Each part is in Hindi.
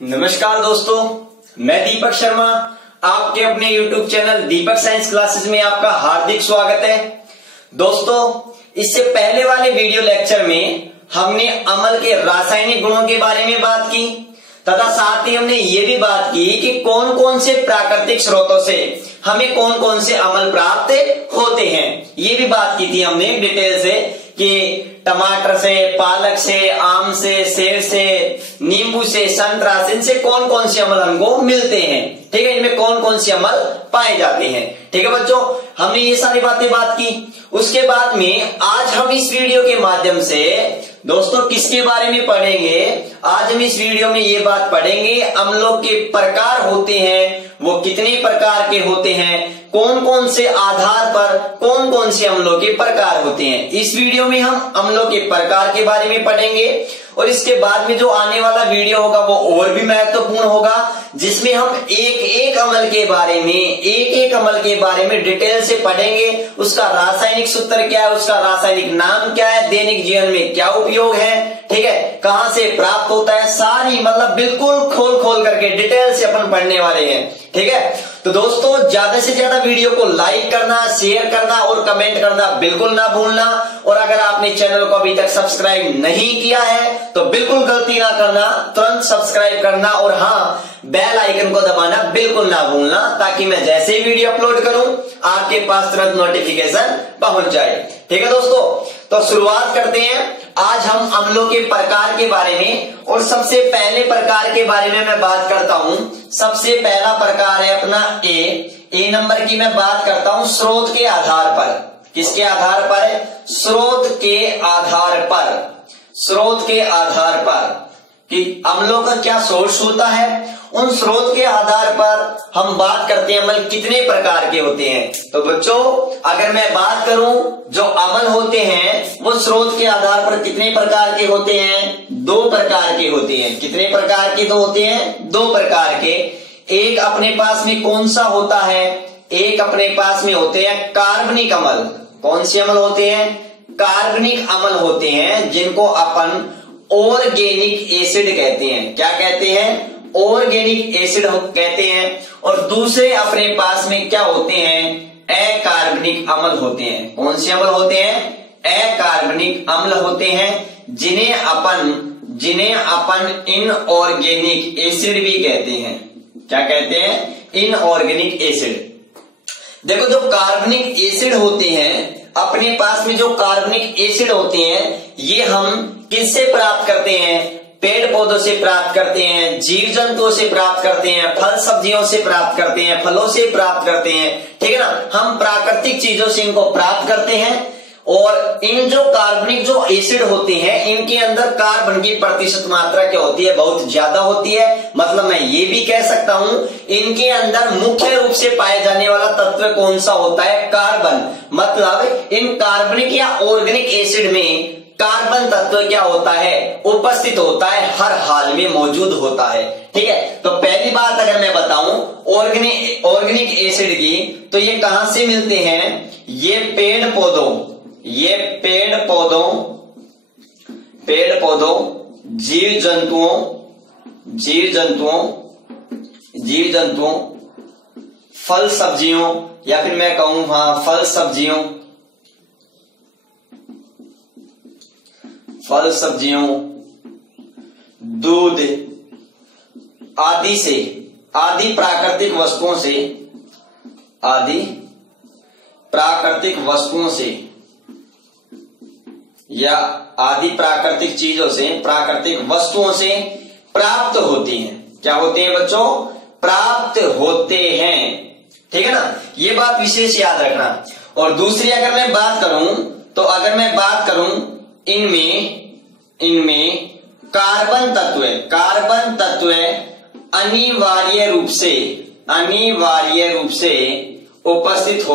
नमस्कार दोस्तों, मैं दीपक शर्मा आपके अपने YouTube चैनल दीपक साइंस क्लासेस में आपका हार्दिक स्वागत है। दोस्तों, इससे पहले वाले वीडियो लेक्चर में हमने अम्ल के रासायनिक गुणों के बारे में बात की तथा साथ ही हमने ये भी बात की कि कौन कौन से प्राकृतिक स्रोतों से हमें कौन कौन से अम्ल प्राप्त होते हैं। ये भी बात की थी हमने डिटेल से कि टमाटर से, पालक से, आम से, सेब से, नींबू से, संतरा से, इनसे कौन कौन से अम्ल हमको मिलते हैं। ठीक है, इनमें कौन कौन से अम्ल पाए जाते हैं। ठीक है बच्चों, हमने ये सारी बातें बात की। उसके बाद में आज हम इस वीडियो के माध्यम से दोस्तों किसके बारे में पढ़ेंगे। आज हम इस वीडियो में ये बात पढ़ेंगे अम्लों के प्रकार होते हैं, वो कितने प्रकार के होते हैं, कौन कौन से आधार पर कौन कौन से अम्लों के प्रकार होते हैं। इस वीडियो में हम अम्लों के प्रकार के बारे में पढ़ेंगे और इसके बाद में जो आने वाला वीडियो होगा वो और भी महत्वपूर्ण होगा, जिसमें हम एक एक अम्ल के बारे में डिटेल से पढ़ेंगे। उसका रासायनिक सूत्र क्या है, उसका रासायनिक नाम क्या है, दैनिक जीवन में क्या उपयोग है, ठीक है, कहां से प्राप्त होता है, सारी मतलब बिल्कुल खोल करके डिटेल से अपन पढ़ने वाले हैं। ठीक है, तो दोस्तों ज्यादा से ज्यादा वीडियो को लाइक करना, शेयर करना और कमेंट करना बिल्कुल ना भूलना। और अगर आपने चैनल को अभी तक सब्सक्राइब नहीं किया है तो बिल्कुल गलती ना करना, तुरंत सब्सक्राइब करना और हाँ, बेल आइकन को दबाना बिल्कुल ना भूलना, ताकि मैं जैसे ही वीडियो अपलोड करूं आपके पास तुरंत नोटिफिकेशन पहुंच जाए। ठीक है दोस्तों, तो शुरुआत करते हैं। आज हम अम्लों के प्रकार के बारे में, और सबसे पहले प्रकार के बारे में मैं बात करता हूं। सबसे पहला प्रकार है अपना ए नंबर की मैं बात करता हूं स्रोत के आधार पर। किसके आधार पर? स्रोत के आधार पर कि अम्लों का क्या सोर्स होता है, उन स्रोत के आधार पर हम बात करते हैं अम्ल कितने प्रकार के होते हैं। तो बच्चों, अगर मैं बात करूं जो अम्ल होते हैं वो स्रोत के आधार पर कितने प्रकार के होते हैं? 2 प्रकार के होते हैं। कितने प्रकार के तो होते हैं? 2 प्रकार के। एक अपने पास में कौन सा होता है? एक अपने पास में होते हैं कार्बनिक अम्ल। कौन से अम्ल होते हैं? कार्बनिक अम्ल होते हैं, जिनको अपन ऑर्गेनिक एसिड कहते हैं। क्या कहते हैं? ऑर्गेनिक एसिड कहते हैं। और दूसरे अपने पास में क्या होते हैं? अकार्बनिक अम्ल होते हैं। कौन से अम्ल होते हैं? अकार्बनिक अम्ल होते हैं, जिन्हें अपन इनऑर्गेनिक एसिड भी कहते हैं। क्या कहते हैं? Inorganic acid. देखो, जो कार्बनिक एसिड होते हैं, अपने पास में जो कार्बनिक एसिड होते हैं, ये हम किससे प्राप्त करते हैं? पेड़ पौधों से प्राप्त करते हैं, जीव जंतुओं से प्राप्त करते हैं, फल सब्जियों से प्राप्त करते हैं, फलों से प्राप्त करते हैं। ठीक है ना, हम प्राकृतिक चीजों से इनको प्राप्त करते हैं। और इन जो कार्बनिक जो एसिड होते हैं, इनके अंदर कार्बन की प्रतिशत मात्रा क्या होती है? बहुत ज्यादा होती है। मतलब मैं ये भी कह सकता हूं, इनके अंदर मुख्य रूप से पाए जाने वाला तत्व कौन सा होता है? कार्बन। मतलब इन कार्बनिक या ऑर्गेनिक एसिड में कार्बन तत्व क्या होता है? उपस्थित होता है, हर हाल में मौजूद होता है। ठीक है, तो पहली बात अगर मैं बताऊं ऑर्गेनिक एसिड की, तो ये कहां से मिलते हैं? ये पेड़ पौधों, जीव जंतुओं, फल सब्जियों, या फिर मैं कहूं फल सब्जियों, दूध आदि प्राकृतिक वस्तुओं से या आदि प्राकृतिक चीजों से, प्राकृतिक वस्तुओं से प्राप्त होती हैं। क्या होते हैं बच्चों? प्राप्त होते हैं। ठीक है ना, ये बात विशेष याद रखना। और दूसरी अगर मैं बात करूं इनमें कार्बन तत्व अनिवार्य रूप से उपस्थित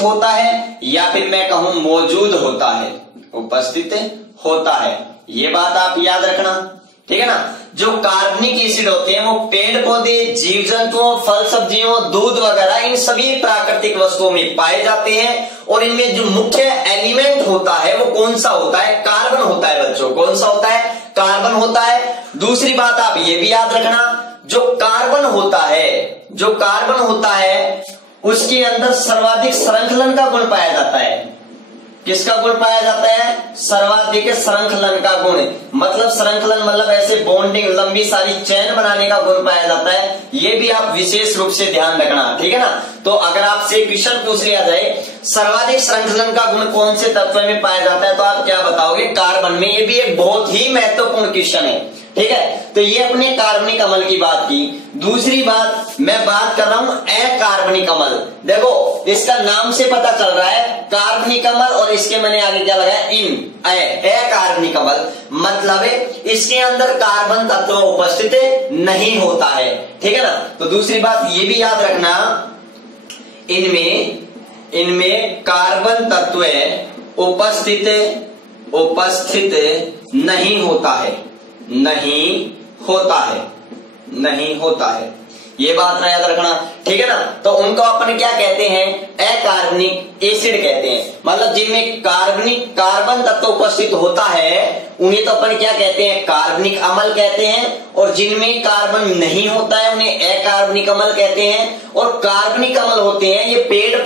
होता है, या फिर मैं कहूं मौजूद उपस्थित होता है। ये बात आप याद रखना। ठीक है ना, जो कार्बनिक एसिड होते हैं वो पेड़ पौधे, जीव जंतुओं, फल सब्जियों, दूध वगैरह इन सभी प्राकृतिक वस्तुओं में पाए जाते हैं। और इनमें जो मुख्य एलिमेंट होता है वो कौन सा होता है? कार्बन होता है बच्चों। कौन सा होता है? कार्बन होता है। दूसरी बात आप ये भी याद रखना, जो कार्बन होता है उसके अंदर सर्वाधिक श्रृंखलन का गुण पाया जाता है। किसका गुण पाया जाता है? सर्वाधिक श्रृंखलन का गुण। मतलब श्रृंखलन मतलब ऐसे बॉन्डिंग, लंबी सारी चैन बनाने का गुण पाया जाता है। ये भी आप विशेष रूप से ध्यान रखना, ठीक है ना। तो अगर आपसे क्वेश्चन पूछ लिया जाए सर्वाधिक श्रृंखलन का गुण कौन से तत्व में पाया जाता है, तो आप क्या बताओगे? कार्बन में। ये भी एक बहुत ही महत्वपूर्ण क्वेश्चन है, ठीक है। तो ये अपने कार्बनिक अम्ल की बात की। दूसरी बात मैं बात कर रहा हूं अकार्बनिक अम्ल। देखो इसका नाम से पता चल रहा है कार्बनिक अम्ल, और इसके मैंने आगे क्या लगाया? इन अकार्बनिक अम्ल, मतलब इसके अंदर कार्बन तत्व उपस्थित नहीं होता है, ठीक है ना। तो दूसरी बात ये भी याद रखना, इनमें कार्बन तत्व उपस्थित नहीं होता है। ये बात ना याद रखना, ठीक है ना। तो उनको अपन क्या कहते हैं? अकार्बनिक एसिड कहते हैं। मतलब जिनमें कार्बन तत्व उपस्थित होता है उन्हें तो अपन क्या कहते हैं? कार्बनिक अम्ल कहते हैं। और जिनमें कार्बन नहीं होता है उन्हें अकार्बनिक अम्ल कहते हैं। और कार्बनिक अम्ल होते हैं ये पेड़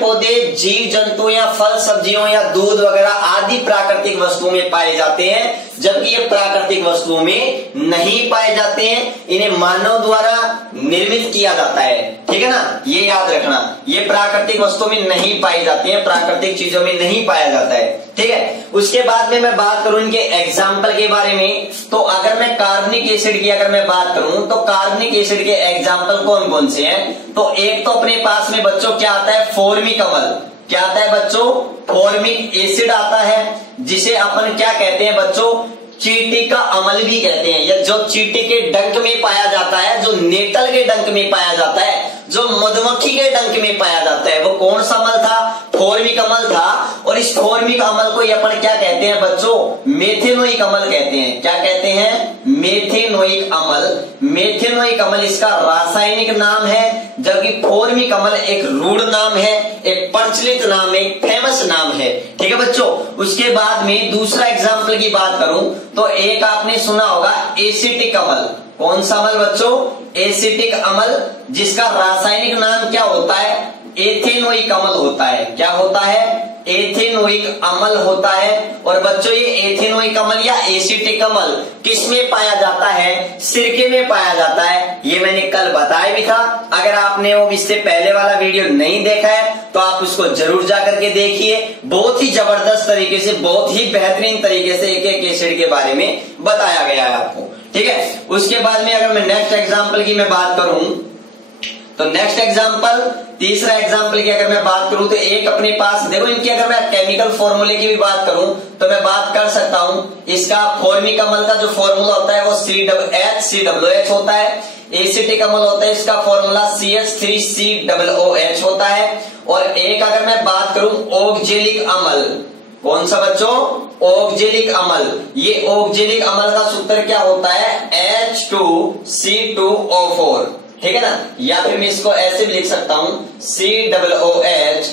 पौधे जीव जंतु या फल सब्जियों या दूध वगैरह आदि प्राकृतिक वस्तुओं में पाए जाते हैं, जबकि ये प्राकृतिक वस्तुओं में नहीं पाए जाते हैं। इन्हें मानव द्वारा निर्मित किया जाता है, ठीक है ना। ये याद रखना, ये प्राकृतिक वस्तुओं में नहीं पाई जाती है, प्राकृतिक चीजों में नहीं पाया जाता है, ठीक है। उसके बाद में मैं बात करूं इनके एग्जाम्पल के बारे में, तो अगर मैं कार्बनिक एसिड की अगर मैं बात करूं तो कार्बनिक एसिड के एग्जाम्पल कौन कौन से हैं? तो एक तो अपने पास में बच्चों क्या आता है? फॉर्मिक अम्ल। क्या आता है बच्चों? फॉर्मिक एसिड आता है, जिसे अपन क्या कहते हैं बच्चों? चींटी का अम्ल भी कहते हैं। या जो चींटी के डंक में पाया जाता है, जो नेटल के डंक में पाया जाता है, जो मधुमक्खी के डंक में पाया जाता है, वो कौन सा अम्ल था? फॉर्मिक अम्ल था। और इस फॉर्मिक अम्ल को अपन क्या कहते हैं बच्चों? मेथेनोइक अम्ल कहते हैं। क्या कहते हैं? मेथेनोइक अम्ल। मेथेनोइक अम्ल इसका रासायनिक नाम है, जबकि फॉर्मिक अम्ल एक रूढ़ नाम है, एक प्रचलित नाम है, एक फेमस नाम है, ठीक है बच्चों। उसके बाद में दूसरा एग्जाम्पल की बात करूं तो एक आपने सुना होगा एसिटिक अम्ल। कौन सा अम्ल बच्चों? एसिटिक अम्ल, जिसका रासायनिक नाम क्या होता है? एथेनोइक अम्ल होता है। क्या होता है? एथेनोइक अम्ल होता है। और बच्चों ये एथेनोइक अम्ल या एसिटिक अम्ल किसमें पाया जाता है? सिरके में पाया जाता है। ये मैंने कल बताया भी था। अगर आपने वो इससे पहले वाला वीडियो नहीं देखा है तो आप उसको जरूर जाकर के देखिए। बहुत ही जबरदस्त तरीके से, बहुत ही बेहतरीन तरीके से एक एक एसिड के बारे में बताया गया है आपको, ठीक है। उसके बाद में अगर मैं नेक्स्ट एग्जाम्पल की मैं बात करूं तो नेक्स्ट एग्जाम्पल, तीसरा एग्जाम्पल की अगर मैं बात करूं तो एक अपने पास देखो, इनकी अगर मैं केमिकल फॉर्मूले की भी बात करूं तो मैं बात कर सकता हूं। इसका फॉर्मिक अम्ल का जो फॉर्मूला होता है वो CH3COOH होता है। एसिटिक अम्ल होता है, इसका फॉर्मूला CH3COOH होता है। और एक अगर मैं बात करूं ऑक्जेलिक अम्ल, कौन सा बच्चों? ऑक्जेलिक अम्ल। ये ऑक्जेलिक अम्ल का सूत्र क्या होता है? H2C2O4, ठीक है ना। या फिर मैं इसको ऐसे भी लिख सकता हूं COOH,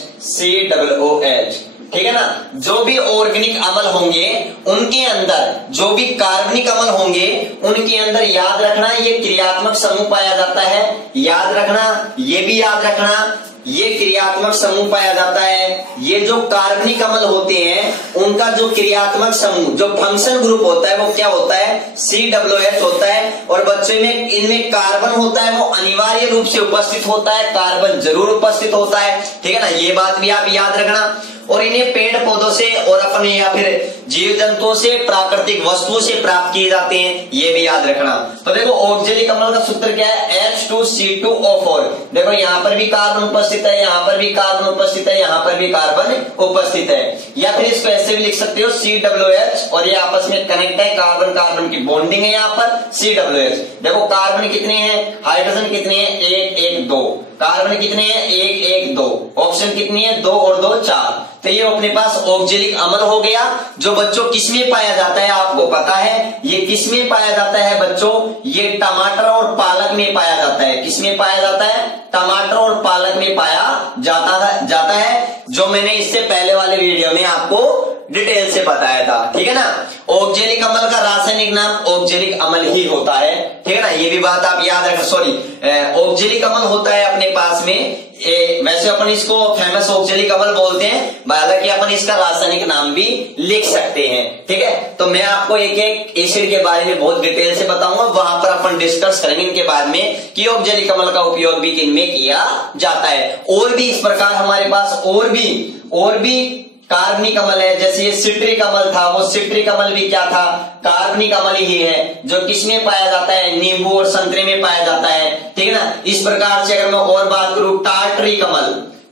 ठीक है ना। जो भी ऑर्गेनिक अम्ल होंगे उनके अंदर, जो भी कार्बनिक अम्ल होंगे उनके अंदर याद रखना ये क्रियात्मक समूह पाया जाता है। याद रखना, ये भी याद रखना ये क्रियात्मक समूह पाया जाता है। ये जो कार्बनिक अम्ल होते हैं उनका जो क्रियात्मक समूह, जो फंक्शन ग्रुप होता है वो क्या होता है? COOH होता है। और बच्चे में इनमें कार्बन होता है वो अनिवार्य रूप से उपस्थित होता है, कार्बन जरूर उपस्थित होता है, ठीक है ना। ये बात भी आप याद रखना। और इन्हें पेड़ पौधों से और अपने या फिर जीव जंतुओं से, प्राकृतिक वस्तुओं से प्राप्त किए जाते हैं, ये भी याद रखना। तो देखो ऑक्जेलिक अम्ल का सूत्र क्या है? H2C2O4। देखो यहाँ पर भी कार्बन उपस्थित है, यहाँ पर भी कार्बन उपस्थित है, यहाँ पर भी कार्बन उपस्थित है। या फिर इसको ऐसे भी लिख सकते हो COOH, और ये आपस में कनेक्ट है, कार्बन कार्बन की बॉन्डिंग है यहाँ पर COOH। देखो कार्बन कितने हैं? हाइड्रोजन कितने हैं? 1 1 2। कार्बन कितने हैं? 1 1 2। ऑप्शन कितनी है? 2 और 2 4। तो ये अपने पास ऑक्जेलिक अम्ल हो गया, जो बच्चों किसमें पाया जाता है आपको पता है? ये किसमें पाया जाता है बच्चों? ये टमाटर और पालक में पाया जाता है। किसमें पाया जाता है? टमाटर और पालक में पाया जाता है। जो मैंने इससे पहले वाले वीडियो में आपको डिटेल से बताया था, ठीक है ना। ऑक्जेलिक अम्ल का रासायनिक नाम ऑक्जेलिक अम्ल ही होता है, ठीक है ना, ये भी बात आप याद रखें। सॉरी, ऑक्जेलिक अम्ल होता है अपने पास में, वैसे अपन इसको फेमस ऑक्जेलिक अम्ल बोलते हैं, हालांकि अपन इसका रासायनिक नाम भी लिख सकते हैं, ठीक है। तो मैं आपको एक एक एसिड के बारे में बहुत डिटेल से बताऊंगा, वहां पर अपन डिस्कस करेंगे इनके बाद में कि ऑक्जेलिक अम्ल का उपयोग भी किनमें किया जाता है। और भी इस प्रकार हमारे पास और भी कार्बनिक अम्ल है, जैसे ये सिट्रिक अम्ल था, वो सिट्रिक अम्ल भी क्या था, कार्बनिक अम्ल ही है, जो किसमें पाया जाता है, नींबू और संतरे में पाया जाता है, ठीक है ना। इस प्रकार से अगर मैं और बात करूं,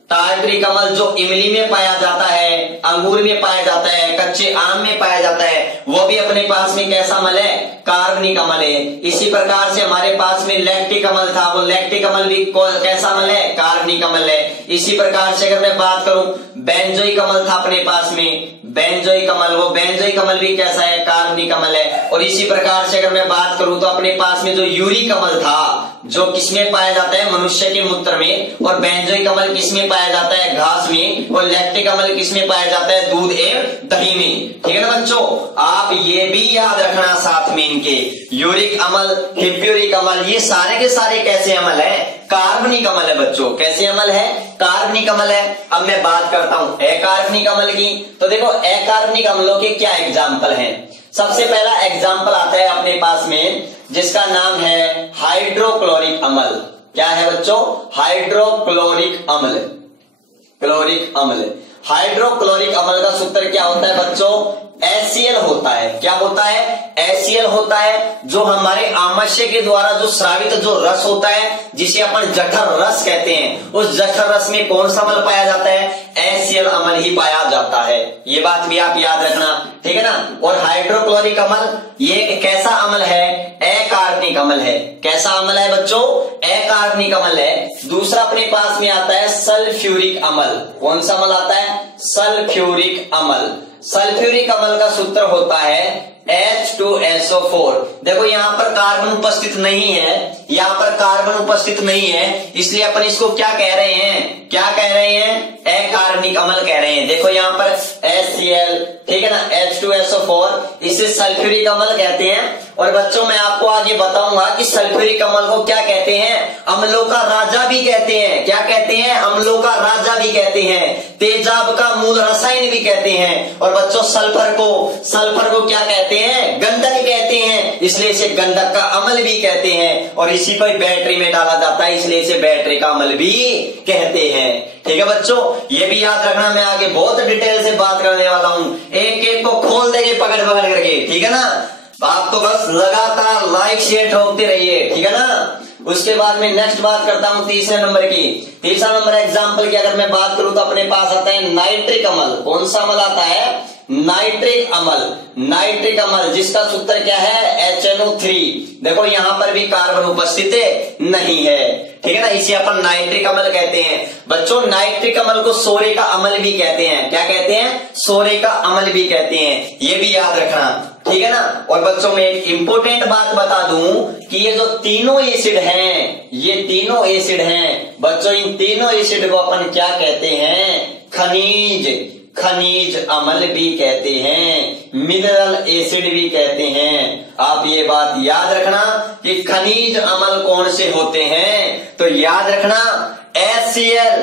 टार्टरिक अम्ल जो इमली में पाया जाता है, अंगूर में पाया जाता है, कच्चे आम में पाया जाता है, वो भी अपने पास में कैसा अम्ल है, कार्बनिक अम्ल है। इसी प्रकार से हमारे पास में लैक्टिक अम्ल था, वो लैक्टिक अम्ल भी कैसा अम्ल है, कार्बनिक अम्ल है। इसी प्रकार से अगर मैं बात करूं, बेंजोइक अम्ल था अपने पास में, बेंजोइक अम्ल, वो बेंजोइक अम्ल भी कैसा है, कार्बनिक अम्ल है। और इसी प्रकार से अगर मैं बात करूं तो अपने पास में जो यूरिक अम्ल था, जो किसमें पाया जाता है, मनुष्य के मूत्र में, और बेंजोइक अम्ल किसमें पाया जाता है, घास में, और लैक्टिक अम्ल किसमें पाया जाता है, दूध एवं दही में, ठीक है ना बच्चों। आप ये भी याद रखना साथ में, इनके यूरिक अम्ल, हिप्यूरिक अम्ल, ये सारे के सारे कैसे अम्ल है, कार्बनिक अम्ल है बच्चों। कैसे अम्ल है, कार्बनिक अम्ल है। अब मैं बात करता हूं अकार्बनिक अम्ल की। तो देखो अकार्बनिक अम्लों के क्या एग्जाम्पल हैं। सबसे पहला एग्जाम्पल आता है अपने पास में, जिसका नाम है हाइड्रोक्लोरिक अम्ल। क्या है बच्चों, हाइड्रोक्लोरिक अम्ल, क्लोरिक अम्ल। हाइड्रोक्लोरिक अम्ल का सूत्र क्या होता है बच्चों, HCl होता है। क्या होता है, HCl होता है, जो हमारे आमाशय के द्वारा जो स्रावित जो रस होता है, जिसे अपन जठर रस कहते हैं, उस जठर रस में कौन सा अम्ल पाया जाता है, HCl अम्ल ही पाया जाता है। ये बात भी आप याद रखना, ठीक है ना। और हाइड्रोक्लोरिक अम्ल ये कैसा अम्ल है, अकार्बनिक अम्ल है। कैसा अम्ल है बच्चों, अकार्बनिक अम्ल है। दूसरा अपने पास में आता है सल्फ्यूरिक अम्ल। कौन सा अम्ल आता है, सल्फ्यूरिक अम्ल। सल्फ्यूरिक अम्ल का सूत्र होता है H2SO4। देखो यहाँ पर कार्बन उपस्थित नहीं है, यहाँ पर कार्बन उपस्थित नहीं है, इसलिए अपन इसको क्या कह रहे हैं, क्या कह रहे हैं, अकार्बनिक अम्ल कह रहे हैं। देखो यहाँ पर HCl, ठीक है ना, H2SO4, इसे सल्फ्यूरिक अम्ल कहते हैं। और बच्चों मैं आपको आगे बताऊंगा कि सल्फ्यूरिक अम्ल को क्या कहते हैं, अम्लों का राजा भी कहते हैं। क्या कहते हैं, अम्लों का राजा भी कहते हैं, तेजाब का मूल रसायन भी कहते हैं। और बच्चों सल्फर को क्या कहते हैं, गंधक कहते हैं, इसलिए इसे गंधक का अम्ल भी कहते हैं। और इसी को बैटरी में डाला जाता है, इसलिए इसे बैटरी का अम्ल भी कहते हैं, ठीक है बच्चों। ये भी याद रखना, मैं आगे बहुत डिटेल से बात करने वाला हूं, एक एक को खोल देंगे पकड़ करके, ठीक है ना। आप तो बस लगातार लाइक शेयर ठोकते रहिए, ठीक है ना। उसके बाद में नेक्स्ट बात करता हूं तीसरे नंबर की। तीसरा नंबर एग्जाम्पल की अगर मैं बात करूं तो अपने पास आता है नाइट्रिक अम्ल। कौन सा अम्ल आता है, नाइट्रिक अम्ल। नाइट्रिक अम्ल जिसका सूत्र क्या है, HNO3। देखो यहाँ पर भी कार्बन उपस्थित नहीं है, ठीक है ना, इसे अपन नाइट्रिक अम्ल कहते हैं। बच्चों नाइट्रिक अम्ल को सोरे का अम्ल भी कहते हैं। क्या कहते हैं, सोरे का अम्ल भी कहते हैं, ये भी याद रखना, ठीक है ना। और बच्चों में एक इंपोर्टेंट बात बता दूं कि ये जो तीनों एसिड हैं, ये तीनों एसिड हैं बच्चों, इन तीनों एसिड को अपन क्या कहते हैं, खनिज अम्ल भी कहते हैं, मिनरल एसिड भी कहते हैं। आप ये बात याद रखना कि खनिज अम्ल कौन से होते हैं, तो याद रखना HCl,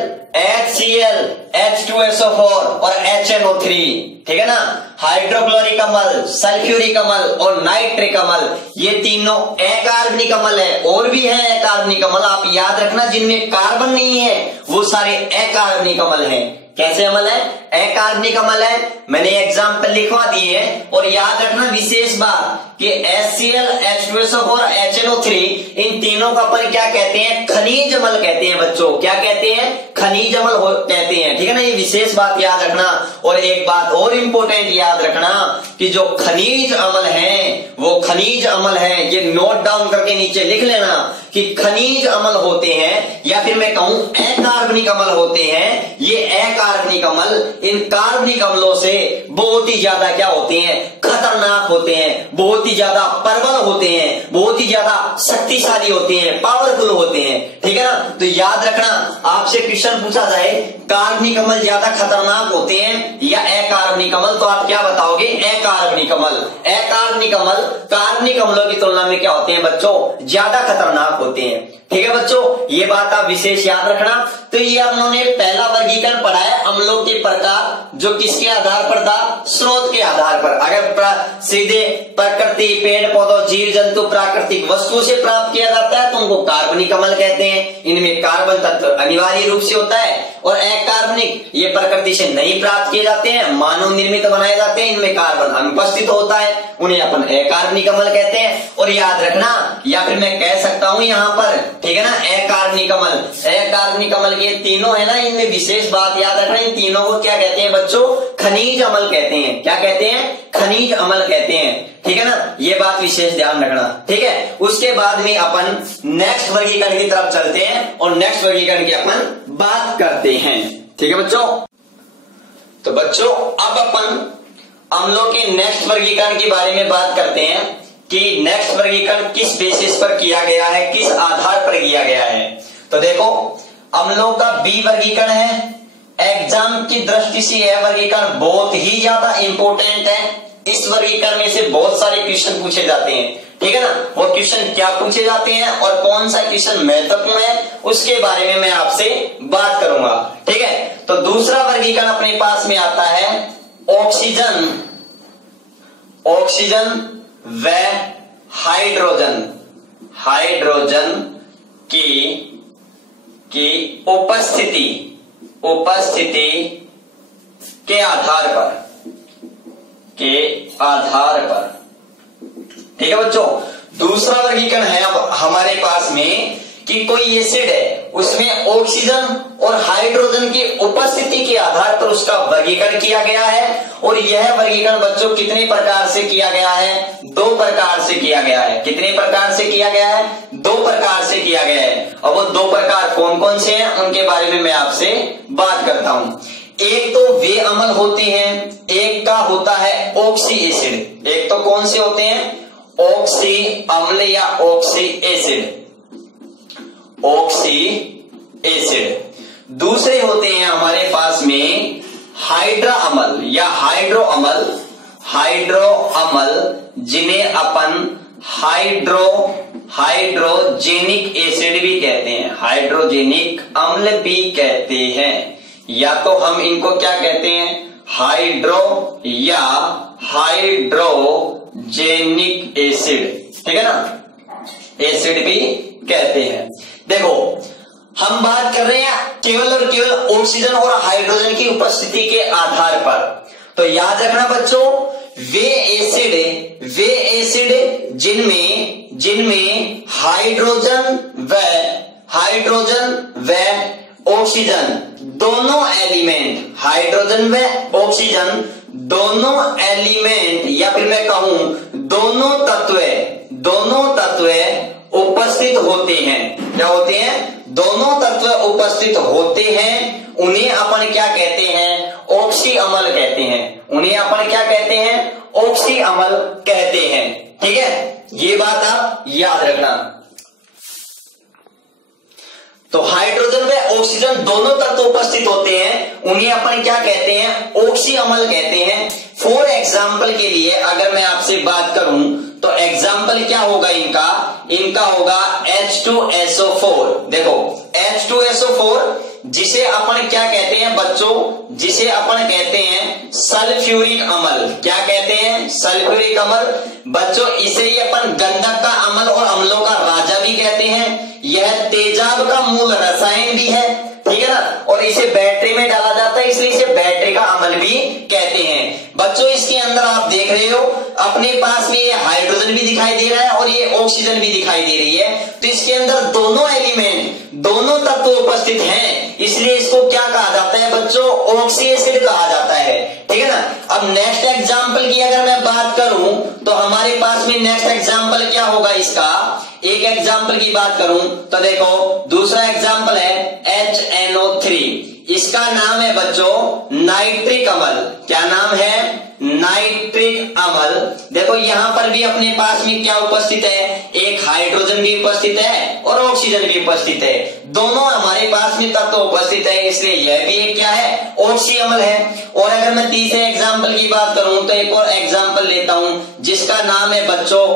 H2SO4 और HNO3, ठीक है ना। हाइड्रोक्लोरिक अम्ल, सल्फ्यूरिक अम्ल और नाइट्रिक अम्ल, ये तीनों अकार्बनिक अम्ल है। और भी है अकार्बनिक अम्ल, आप याद रखना, जिनमें कार्बन नहीं है वो सारे अकार्बनिक अम्ल हैं। कैसे अम्ल है, अकार्बनिक अम्ल है। मैंने एग्जाम्पल लिखवा दिए हैं। और याद रखना विशेष बात कि HCl, H2SO4 और HNO3, इन तीनों का अपन क्या कहते हैं, खनिज अम्ल कहते हैं बच्चों। क्या कहते हैं, खनिज अम्ल कहते हैं, ठीक है ना। ये विशेष बात याद रखना। और एक बात और इंपोर्टेंट याद रखना कि जो खनिज अम्ल है वो खनिज अम्ल है, ये नोट डाउन करके नीचे लिख लेना कि खनिज अम्ल होते हैं, या फिर मैं कहूं अकार्बनिक अम्ल होते हैं। ये अकार्बनिक अम्ल इन कार्बनिक अम्लों से बहुत ही ज्यादा क्या होते हैं, खतरनाक होते हैं, बहुत ही ज्यादा प्रबल होते हैं, बहुत ही ज्यादा शक्तिशाली होते हैं, पावरफुल होते हैं। ठीक है ना। तो याद रखना, आपसे क्वेश्चन पूछा जाए कार्बनिक अम्ल ज्यादा खतरनाक होते हैं या अकार्बनिक अम्ल, तो आप क्या बताओगे? अकार्बनिक अम्ल। अकार्बनिक अम्ल कार्बनिक अम्लों की तुलना में क्या होते हैं बच्चों? ज्यादा खतरनाक होते हैं। ठीक है बच्चों, ये बात आप विशेष याद रखना। तो ये हम लोगों ने पहला वर्गीकरण पढ़ा है अम्लों के प्रकार, जो किसके आधार पर था? स्रोत के आधार पर। अगर सीधे प्रकृति, पेड़ पौधों, जीव जंतु, प्राकृतिक वस्तुओं से प्राप्त किया जाता है तो उनको कार्बनिक अम्ल कहते हैं। इनमें कार्बन तत्व अनिवार्य रूप से होता है। और अकार्बनिक, ये प्रकृति से नहीं प्राप्त किए जाते हैं, मानव निर्मित बनाए जाते हैं, इनमें कार्बन अनुपस्थित होता है, उन्हें अपन अकार्बनिक अम्ल कहते हैं। और याद रखना, या फिर मैं कह सकता हूं यहां पर, ठीक है ना, अकार्बनिक अम्ल। अकार्बनिक अम्ल के तीनों है ना, इनमें विशेष बात याद रखना, इन तीनों को क्या कहते हैं बच्चों? खनिज अम्ल कहते हैं। क्या कहते हैं? खनिज अम्ल कहते हैं। ठीक है ना, ये बात विशेष ध्यान रखना। ठीक है, उसके बाद में अपन नेक्स्ट वर्गीकरण की तरफ चलते हैं और नेक्स्ट वर्गीकरण की अपन बात करते हैं। ठीक है बच्चों। तो बच्चों अब अपन अम्लों के नेक्स्ट वर्गीकरण के बारे में बात करते हैं कि नेक्स्ट वर्गीकरण किस बेसिस पर किया गया है, किस आधार पर किया गया है। तो देखो, अम्लों का बी वर्गीकरण है। एग्जाम की दृष्टि से यह वर्गीकरण बहुत ही ज्यादा इंपॉर्टेंट है। इस वर्गीकरण में से बहुत सारे क्वेश्चन पूछे जाते हैं। ठीक है ना, वो क्वेश्चन क्या पूछे जाते हैं और कौन सा क्वेश्चन महत्वपूर्ण है, उसके बारे में मैं आपसे बात करूंगा। ठीक है, तो दूसरा वर्गीकरण अपने पास में आता है ऑक्सीजन, ऑक्सीजन व हाइड्रोजन, हाइड्रोजन की उपस्थिति के आधार पर। ठीक है बच्चों, दूसरा वर्गीकरण है अब हमारे पास में कि कोई एसिड है, उसमें ऑक्सीजन और हाइड्रोजन की उपस्थिति के आधार पर उसका वर्गीकरण किया गया है। और यह वर्गीकरण बच्चों कितने प्रकार से किया गया है? 2 प्रकार से किया गया है। कितने प्रकार से किया गया है? 2 प्रकार से किया गया है। और वो 2 प्रकार कौन कौन से हैं उनके बारे में मैं आपसे बात करता हूं। एक तो वे अम्ल होते हैं, एक का होता है ऑक्सी एसिड। एक तो कौन से होते हैं? ऑक्सी अम्ल या ऑक्सी एसिड, ऑक्सी एसिड। दूसरे होते हैं हमारे पास में हाइड्रा अम्ल या हाइड्रो अम्ल, हाइड्रो अम्ल जिन्हें अपन हाइड्रोजेनिक एसिड भी कहते हैं, हाइड्रोजेनिक अम्ल भी कहते हैं। या तो हम इनको क्या कहते हैं? हाइड्रो या हाइड्रोजेनिक एसिड। ठीक है ना, एसिड भी कहते हैं। देखो, हम बात कर रहे हैं केवल और केवल ऑक्सीजन और हाइड्रोजन की उपस्थिति के आधार पर। तो याद रखना बच्चों, वे एसिड जिनमें हाइड्रोजन व ऑक्सीजन दोनों एलिमेंट, हाइड्रोजन व ऑक्सीजन दोनों एलिमेंट, या फिर मैं कहूं दोनों तत्व उपस्थित होते हैं। क्या होते हैं? दोनों तत्व उपस्थित होते हैं। उन्हें अपन क्या कहते हैं? ऑक्सी अम्ल कहते हैं। उन्हें अपन क्या कहते हैं? ऑक्सी अम्ल कहते हैं। ठीक है, ये बात आप याद रखना। तो हाइड्रोजन व ऑक्सीजन दोनों तत्व उपस्थित होते हैं, उन्हें अपन क्या कहते हैं? ऑक्सी अम्ल कहते हैं। फॉर एग्जाम्पल के लिए अगर मैं आपसे बात करूं तो एग्जाम्पल क्या होगा इनका होगा H2SO4। देखो, H2SO4 जिसे अपन क्या कहते हैं बच्चों? जिसे अपन कहते हैं सल्फ्यूरिक अम्ल। क्या कहते हैं? सल्फ्यूरिक अम्ल। बच्चों इसे ही अपन गंधक का अम्ल और अम्लों का राजा भी कहते हैं। यह तेजाब का मूल रसायन भी है। ठीक है ना, और इसे बैटरी में डाला जाता है, इसलिए इसे बैटरी का अम्ल भी कहते हैं। बच्चों इसके अंदर आप देख रहे हो अपने पास में ये हाइड्रोजन भी दिखाई दे रहा है और ये ऑक्सीजन भी दिखाई दे रही है। तो इसके अंदर दोनों एलिमेंट, दोनों तत्व उपस्थित हैं, इसलिए इसको क्या कहा जाता है बच्चों? ऑक्सी एसिड कहा जाता है। ठीक है ना। अब नेक्स्ट एग्जाम्पल की अगर मैं बात करूं तो हमारे पास में नेक्स्ट एग्जाम्पल क्या होगा इसका? एक एग्जाम्पल की बात करूं तो देखो, दूसरा एग्जाम्पल है HNO3। इसका नाम है बच्चों नाइट्रिक अम्ल। क्या नाम है? नाइट्रिक अम्ल। देखो यहां पर भी अपने पास में क्या उपस्थित है? एक हाइड्रोजन भी उपस्थित है और ऑक्सीजन भी उपस्थित है। दोनों हमारे पास में तत्व उपस्थित है, इसलिए यह भी एक क्या है? ऑक्सी अम्ल है। और अगर मैं तीसरे एग्जाम्पल की बात करूं तो एक और एग्जाम्पल लेता हूं जिसका नाम है बच्चों,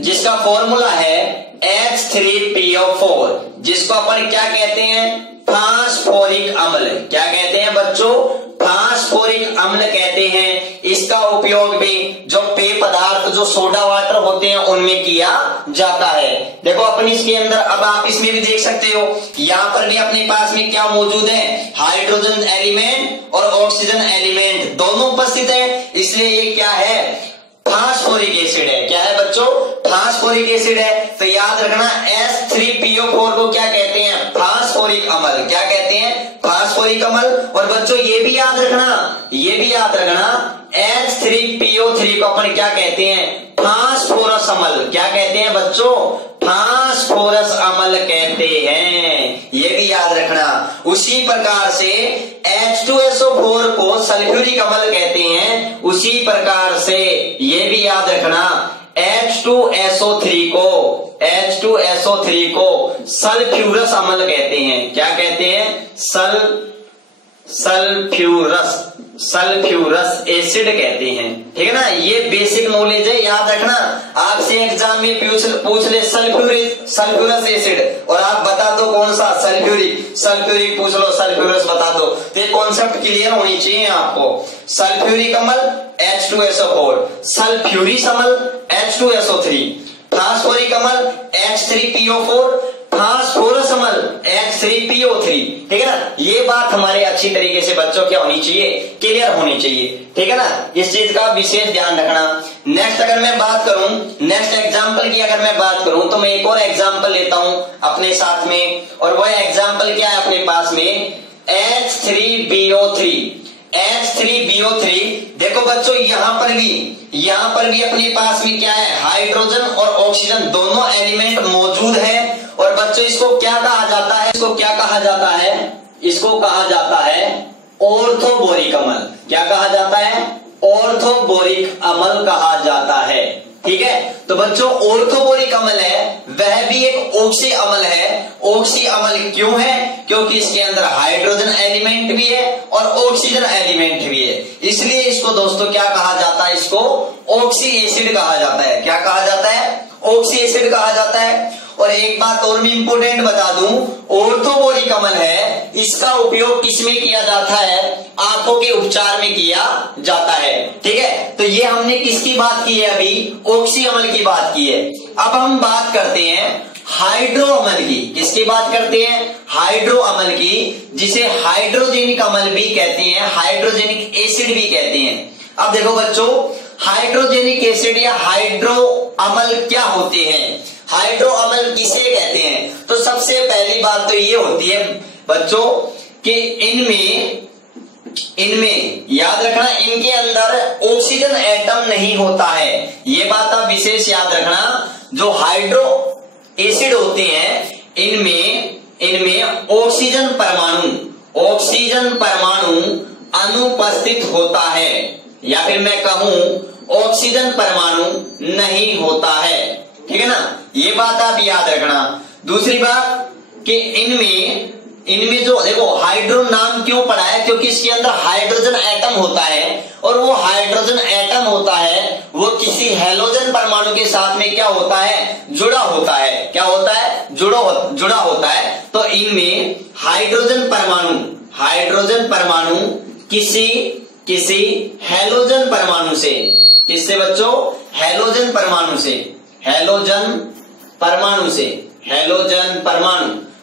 जिसका फॉर्मूला है H3PO4, जिसको अपन क्या कहते हैं? फास्फोरिक अम्ल। क्या कहते हैं बच्चों? फास्फोरिक अम्ल कहते हैं। इसका उपयोग भी जो पेय पदार्थ जो सोडा वाटर होते हैं उनमें किया जाता है। देखो अपन इसके अंदर, अब आप इसमें भी देख सकते हो, यहाँ पर भी अपने पास में क्या मौजूद है? हाइड्रोजन एलिमेंट और ऑक्सीजन एलिमेंट दोनों उपस्थित है, इसलिए ये क्या है? फास्फोरिक एसिड है। क्या है बच्चों? फास्फोरिक एसिड है। तो याद रखना H3PO4 को क्या कहते हैं? फास्फोरिक अम्ल। क्या कहते हैं? फास्फोरिक अम्ल। और बच्चों ये भी याद रखना, H3PO3 को अपन क्या कहते हैं? फास्फोरस अम्ल। क्या कहते हैं बच्चों? फास्फोरस अम्ल कहते हैं, ये भी याद रखना। उसी प्रकार से H2SO4 को सल्फ्यूरिक अम्ल कहते हैं, उसी प्रकार से ये भी याद रखना H2SO3 को सल्फ्यूरस अम्ल कहते हैं। क्या कहते हैं? सल्फ्यूरस एसिड कहते हैं। ठीक है ना, ये बेसिक नॉलेज है, याद रखना। आपसे एग्जाम में पूछ ले सल्फ्यूरस एसिड और आप बता दो कौन सा? सल्फ्यूरिक पूछ लो, सल्फ्यूरस बता दो, तो ये कॉन्सेप्ट क्लियर होनी चाहिए आपको। सल्फ्यूरिक अम्ल H2SO4, सल्फ्यूरिक अम्ल H2SO3, फास्फोरिक अम्ल H3PO4, फास्फोरस अम्ल H3PO3। ठीक है ना, ये बात हमारे अच्छी तरीके से बच्चों क्या होनी चाहिए? क्लियर होनी चाहिए। ठीक है ना, इस चीज का विशेष ध्यान रखना। नेक्स्ट अगर मैं बात करूं, नेक्स्ट एग्जांपल की अगर मैं बात करूं तो मैं एक और एग्जांपल लेता हूं अपने साथ में, और वह एग्जांपल क्या है अपने पास में? H3BO3। देखो बच्चों यहाँ पर भी अपने पास में क्या है? हाइड्रोजन और ऑक्सीजन दोनों एलिमेंट मौजूद है। और बच्चों इसको क्या कहा जाता है? इसको कहा जाता है ऑर्थोबोरिक अम्ल। क्या कहा जाता है? ऑर्थोबोरिक अम्ल कहा जाता है। ठीक है, तो बच्चों ऑर्थोबोरिक अम्ल है, वह भी एक ऑक्सी अम्ल है। ऑक्सी अम्ल क्यों है? क्योंकि इसके अंदर हाइड्रोजन एलिमेंट भी है और ऑक्सीजन एलिमेंट भी है, इसलिए इसको दोस्तों क्या कहा जाता है? इसको ऑक्सी एसिड कहा जाता है। क्या कहा जाता है? ऑक्सी एसिड कहा जाता है। और एक बात और भी इंपोर्टेंट बता दूं, ऑर्थोबोरिक अम्ल है, इसका उपयोग किसमें किया जाता है? आंतों के उपचार में किया जाता है। ठीक है, तो ये हमने किसकी बात की है? अभी ऑक्सी अम्ल की बात की है। अब हम बात करते हैं हाइड्रो अम्ल की। किसकी बात करते हैं? हाइड्रो अम्ल की, जिसे हाइड्रोजेनिक अम्ल भी कहते हैं, हाइड्रोजेनिक एसिड भी कहते हैं। अब देखो बच्चों, हाइड्रोजेनिक एसिड या हाइड्रो अम्ल क्या होते हैं? हाइड्रो अम्ल किसे कहते हैं? तो सबसे पहली बात तो ये होती है बच्चों कि इनमें याद रखना, इनके अंदर ऑक्सीजन एटम नहीं होता है। ये बात आप विशेष याद रखना। जो हाइड्रो एसिड होते हैं इनमें ऑक्सीजन परमाणु अनुपस्थित होता है, या फिर मैं कहूं ऑक्सीजन परमाणु नहीं होता है। ठीक है ना, ये बात आप याद रखना। दूसरी बात कि इनमें जो देखो हाइड्रो नाम क्यों पड़ा है? क्योंकि इसके अंदर हाइड्रोजन एटम होता है, और वो हाइड्रोजन एटम होता है वो किसी हैलोजन परमाणु के साथ में क्या होता है? जुड़ा होता है। क्या होता है? जुड़ा होता है। तो इनमें हाइड्रोजन परमाणु किसी हैलोजन परमाणु से, किससे बच्चों? हैलोजन परमाणु।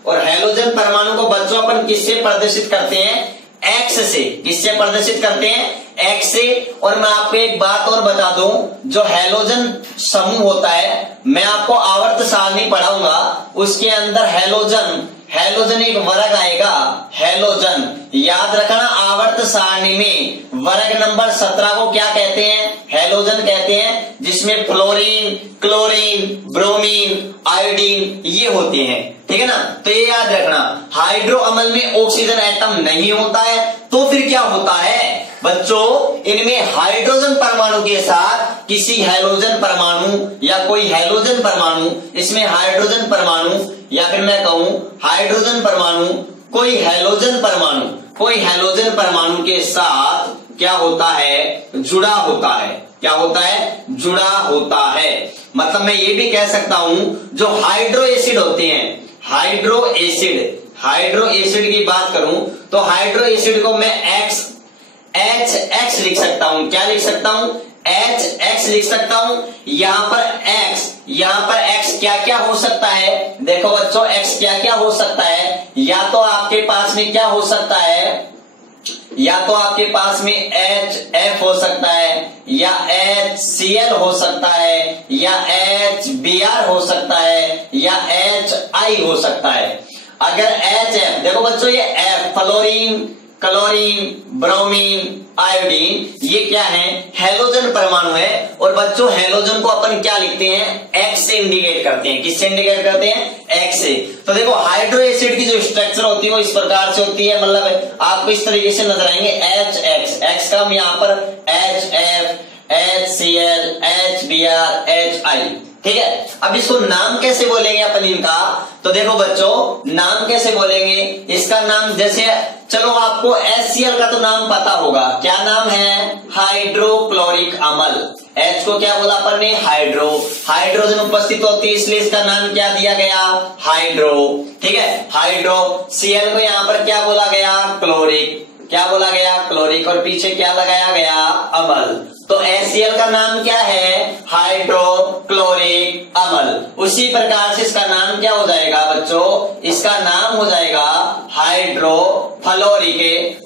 और हैलोजन परमाणु को बच्चों अपन किससे प्रदर्शित करते हैं? एक्स से। किससे प्रदर्शित करते हैं? एक्स से। और मैं आपको एक बात और बता दूं, जो हैलोजन समूह होता है, मैं आपको आवर्त सारणी पढ़ाऊंगा, उसके अंदर हैलोजन एक वर्ग आएगा, हैलोजन। याद रखना, आवर्त सारणी में वर्ग नंबर 17 को क्या कहते हैं? हैलोजन कहते हैं, जिसमें इसमें फ्लोरीन, क्लोरीन, ब्रोमीन, आयोडीन ये होते हैं, ठीक है ना। तो ये याद रखना, हाइड्रो अम्ल में ऑक्सीजन एटम नहीं होता है, तो फिर क्या होता है बच्चों, इनमें हाइड्रोजन परमाणु के साथ किसी हैलोजन परमाणु या कोई हैलोजन परमाणु, इसमें हाइड्रोजन परमाणु या फिर मैं कहूं हाइड्रोजन परमाणु कोई हैलोजन परमाणु के साथ क्या होता है, जुड़ा होता है। क्या होता है, जुड़ा होता है। मतलब मैं ये भी कह सकता हूं जो हाइड्रो एसिड होते हैं, हाइड्रो एसिड की बात करूं तो हाइड्रो एसिड को मैं HX लिख सकता हूं। क्या लिख सकता हूं, HX लिख सकता हूं। यहां पर X क्या क्या हो सकता है, देखो बच्चों X क्या क्या हो सकता है, या तो आपके पास में क्या हो सकता है, या तो आपके पास में HF हो सकता है, या HCl हो सकता है, या HBr हो सकता है, या HI हो सकता है। अगर HF, देखो बच्चों ये F fluorine, chlorine, bromine, iodine ये क्या है, हैलोजन परमाणु है। और बच्चों हैलोजन को अपन क्या लिखते हैं, X से इंडिकेट करते हैं। किससे इंडिकेट करते हैं, X से। तो देखो हाइड्रो एसिड की जो स्ट्रक्चर होती है वो इस प्रकार से होती है, मतलब आपको इस तरीके से नजर आएंगे HX, X का हम यहाँ पर HF, HCl, HBr, HI, ठीक है। अब इसको नाम कैसे बोलेंगे अपन इनका, तो देखो बच्चों नाम कैसे बोलेंगे, इसका नाम जैसे चलो आपको HCl का तो नाम पता होगा, क्या नाम है, हाइड्रोक्लोरिक अम्ल। H को क्या बोला अपन ने, हाइड्रो, हाइड्रोजन उपस्थित होती है इसलिए इसका नाम क्या दिया गया, हाइड्रो, ठीक है। हाइड्रो, Cl को यहाँ पर क्या बोला गया, क्लोरिक, क्या बोला गया, क्लोरिक, और पीछे क्या लगाया गया, अम्ल। तो HCl का नाम क्या है, हाइड्रोक्लोरिक अम्ल। उसी प्रकार से इसका नाम क्या हो जाएगा बच्चों, इसका नाम हो जाएगा हाइड्रोफ्लोरिक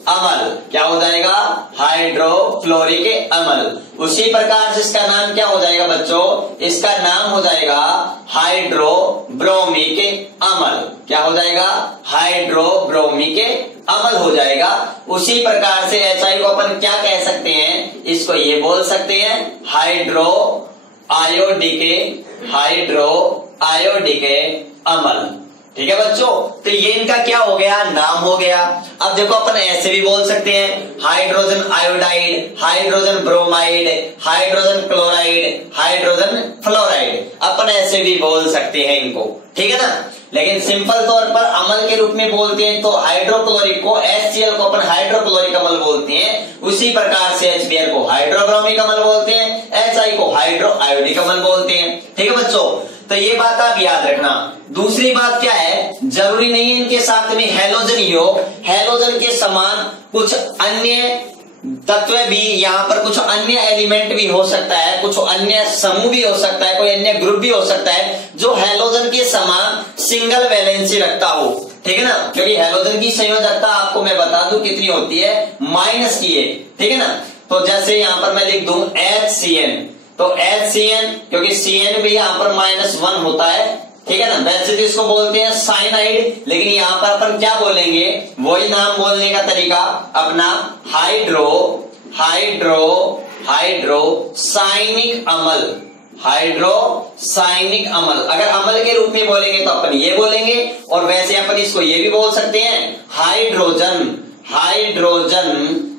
अम्ल। क्या हो जाएगा, हाइड्रोफ्लोरिक अम्ल। उसी प्रकार से इसका नाम क्या हो जाएगा बच्चों, इसका नाम हो जाएगा हाइड्रोब्रोमिक अम्ल। क्या हो जाएगा, हाइड्रोब्रोमिक अम्ल हो जाएगा। उसी प्रकार से HI को अपन क्या कह सकते हैं, इसको ये बोल सकते हैं हाइड्रो आयोडिक अम्ल, ठीक है बच्चों। तो ये इनका क्या हो गया, नाम हो गया। अब देखो अपन ऐसे भी बोल सकते हैं hydrogen iodide, hydrogen bromide, hydrogen chloride, hydrogen fluoride, अपन ऐसे भी बोल सकते हैं इनको, ठीक है ना। लेकिन सिंपल तौर पर अम्ल के रूप में बोलते हैं तो हाइड्रोक्लोरिक को, HCl को अपन हाइड्रोक्लोरिक अम्ल बोलते हैं। उसी प्रकार से HBr को हाइड्रोब्रोमिक अम्ल बोलते हैं, HI को हाइड्रो आयोडिक अम्ल बोलते हैं, ठीक है बच्चों। तो ये बात आप याद रखना। दूसरी बात क्या है, जरूरी नहीं है इनके साथ में हैलोजन ही हो, हैलोजन के समान कुछ अन्य तत्व भी, यहाँ पर कुछ अन्य एलिमेंट भी हो सकता है, कुछ अन्य समूह भी हो सकता है, कोई अन्य ग्रुप भी हो सकता है जो हैलोजन के समान सिंगल वैलेंसी रखता हो, ठीक है ना। क्योंकि हैलोजन की संयोजकता आपको मैं बता दूं कितनी होती है, माइनस की है, ठीक है ना। तो जैसे यहाँ पर मैं लिख दूं HCN, तो HCN क्योंकि CN भी यहाँ पर -1 होता है, ठीक है ना। वैसे तो इसको बोलते हैं साइनाइड, लेकिन यहाँ पर अपन क्या बोलेंगे, वही नाम बोलने का तरीका अपना हाइड्रोसाइनिक अम्ल। अगर अम्ल के रूप में बोलेंगे तो अपन ये बोलेंगे, और वैसे अपन इसको ये भी बोल सकते हैं हाइड्रोजन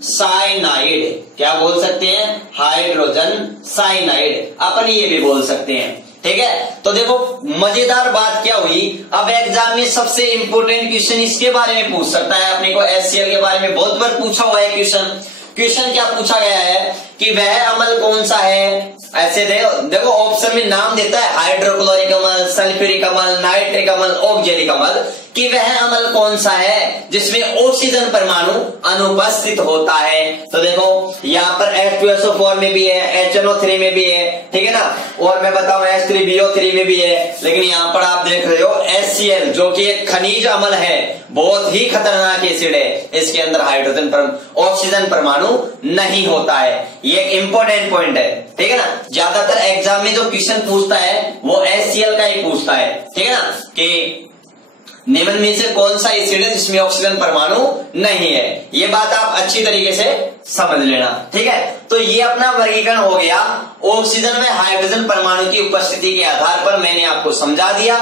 साइनाइड। क्या बोल सकते हैं, हाइड्रोजन साइनाइड, अपन ये भी बोल सकते हैं, ठीक है। तो देखो मजेदार बात क्या हुई, अब एग्जाम में सबसे इंपोर्टेंट क्वेश्चन इसके बारे में पूछ सकता है अपने को, HCl के बारे में बहुत बार पूछा हुआ है क्वेश्चन क्या पूछा गया है कि वह अम्ल कौन सा है। ऐसे देखो ऑप्शन में नाम देता है हाइड्रोक्लोरिक अम्ल, सल्फ्यूरिक अम्ल, नाइट्रिक अम्ल, ऑक्जेलिक अम्ल, कि वह अम्ल कौन सा है जिसमें ऑक्सीजन परमाणु अनुपस्थित होता है। तो देखो यहाँ पर H2SO4 में भी है, HNO3 में भी है, ठीक है ना, और मैं बताऊं H3BO3 में भी है। लेकिन यहाँ पर आप देख रहे हो HCl जो कि एक खनिज अम्ल है, बहुत ही खतरनाक एसिड है, इसके अंदर ऑक्सीजन परमाणु नहीं होता है। ये एक इंपॉर्टेंट पॉइंट है, ठीक है ना। ज्यादातर एग्जाम में जो क्वेश्चन पूछता है वो HCl का ही पूछता है, ठीक है ना, कि निम्न में से कौन सा एसिड है जिसमें ऑक्सीजन परमाणु नहीं है। ये बात आप अच्छी तरीके से समझ लेना। ठीक है, तो ये अपना वर्गीकरण हो गया ऑक्सीजन में हाइड्रोजन परमाणु की उपस्थिति के आधार पर। मैंने आपको समझा दिया,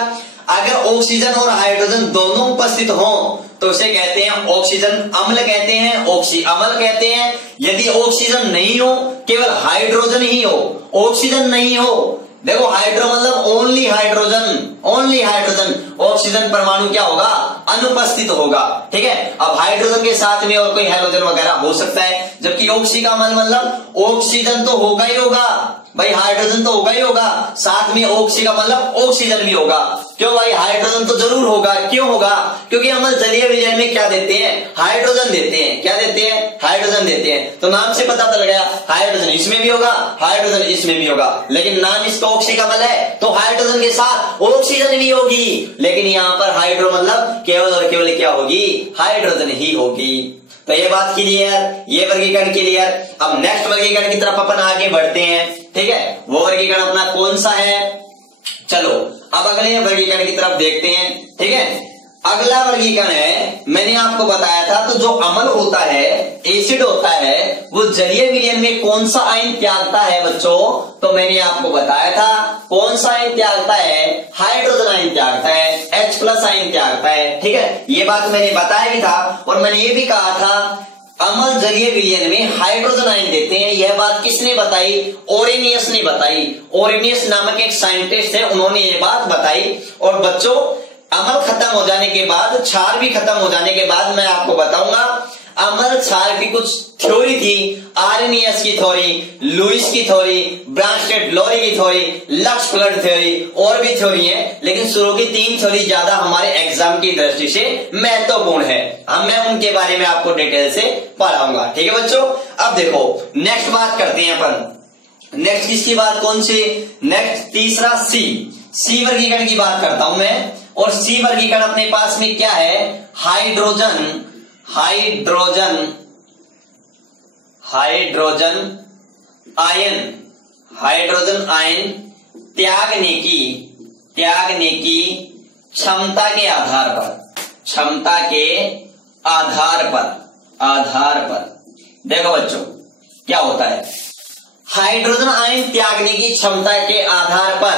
अगर ऑक्सीजन और हाइड्रोजन दोनों उपस्थित हो तो उसे कहते हैं ऑक्सीजन अम्ल कहते हैं, ऑक्सी अम्ल कहते हैं। यदि ऑक्सीजन नहीं हो, केवल हाइड्रोजन ही हो, ऑक्सीजन नहीं हो, देखो हाइड्रो मतलब only hydrogen, only hydrogen, oxygen परमाणु क्या होगा, अनुपस्थित होगा। ठीक है, अब हाइड्रोजन के साथ में और कोई हैलोजन वगैरह हो सकता है, जबकि ऑक्सी का मतलब ऑक्सीजन तो होगा ही होगा भाई, हाइड्रोजन तो होगा ही होगा, साथ में ऑक्सी का मतलब ऑक्सीजन भी होगा। क्यों भाई, हाइड्रोजन तो जरूर होगा। क्यों होगा, क्योंकि हम जलीय विलयन में क्या देते हैं, हाइड्रोजन देते हैं। क्या देते हैं, हाइड्रोजन देते हैं। तो नाम से पता चल गया हाइड्रोजन इसमें भी होगा, हाइड्रोजन इसमें भी होगा, लेकिन नाम इसका ऑक्सीकमल है तो हाइड्रोजन के साथ ऑक्सीजन भी होगी, लेकिन यहाँ पर हाइड्रो मतलब केवल और केवल क्या होगी, हाइड्रोजन ही होगी। तो ये बात क्लियर, ये वर्गीकरण क्लियर। अब नेक्स्ट वर्गीकरण की तरफ अपन आगे बढ़ते हैं। ठीक है, वो वर्गीकरण अपना कौन सा है, चलो अब अगले वर्गीकरण की तरफ देखते हैं। ठीक है, अगला वर्गीकरण है, मैंने आपको बताया था, तो जो अम्ल होता है, एसिड होता है, वो जलीय विलयन में कौन सा आयन त्यागता है बच्चों, तो मैंने आपको बताया था कौन सा आयन त्यागता है, हाइड्रोजन आयन त्यागता है, H+ आयन त्यागता है। ठीक है, ये बात मैंने बताया भी था, और मैंने ये भी कहा था अम्ल जलीय विलयन में हाइड्रोजन आयन देते हैं। यह बात किसने बताई, ओरेनियस ने बताई। ओरेनियस नामक एक साइंटिस्ट है, उन्होंने ये बात बताई। और बच्चों अम्ल खत्म हो जाने के बाद, क्षार भी खत्म हो जाने के बाद मैं आपको बताऊंगा अम्ल क्षार की कुछ थ्योरी थी, आर्नियस की थ्योरी, लुईस की थ्योरी, ब्रांस्टेड लोरी की थ्योरी, लक्स फ्लड थ्योरी, और भी थ्योरी है, लेकिन शुरू की 3 थ्योरी ज्यादा हमारे एग्जाम की दृष्टि से महत्वपूर्ण है। अब मैं उनके बारे में आपको डिटेल से पढ़ाऊंगा। ठीक है बच्चों, अब देखो नेक्स्ट बात करते हैं अपन। नेक्स्ट किसकी बात, कौन सी, नेक्स्ट तीसरा सी वर्गीकरण की बात करता हूं मैं। और सी वर्गीकरण अपने पास में क्या है, हाइड्रोजन आयन त्यागने की क्षमता के आधार पर देखो बच्चों क्या होता है, हाइड्रोजन आयन त्यागने की क्षमता के आधार पर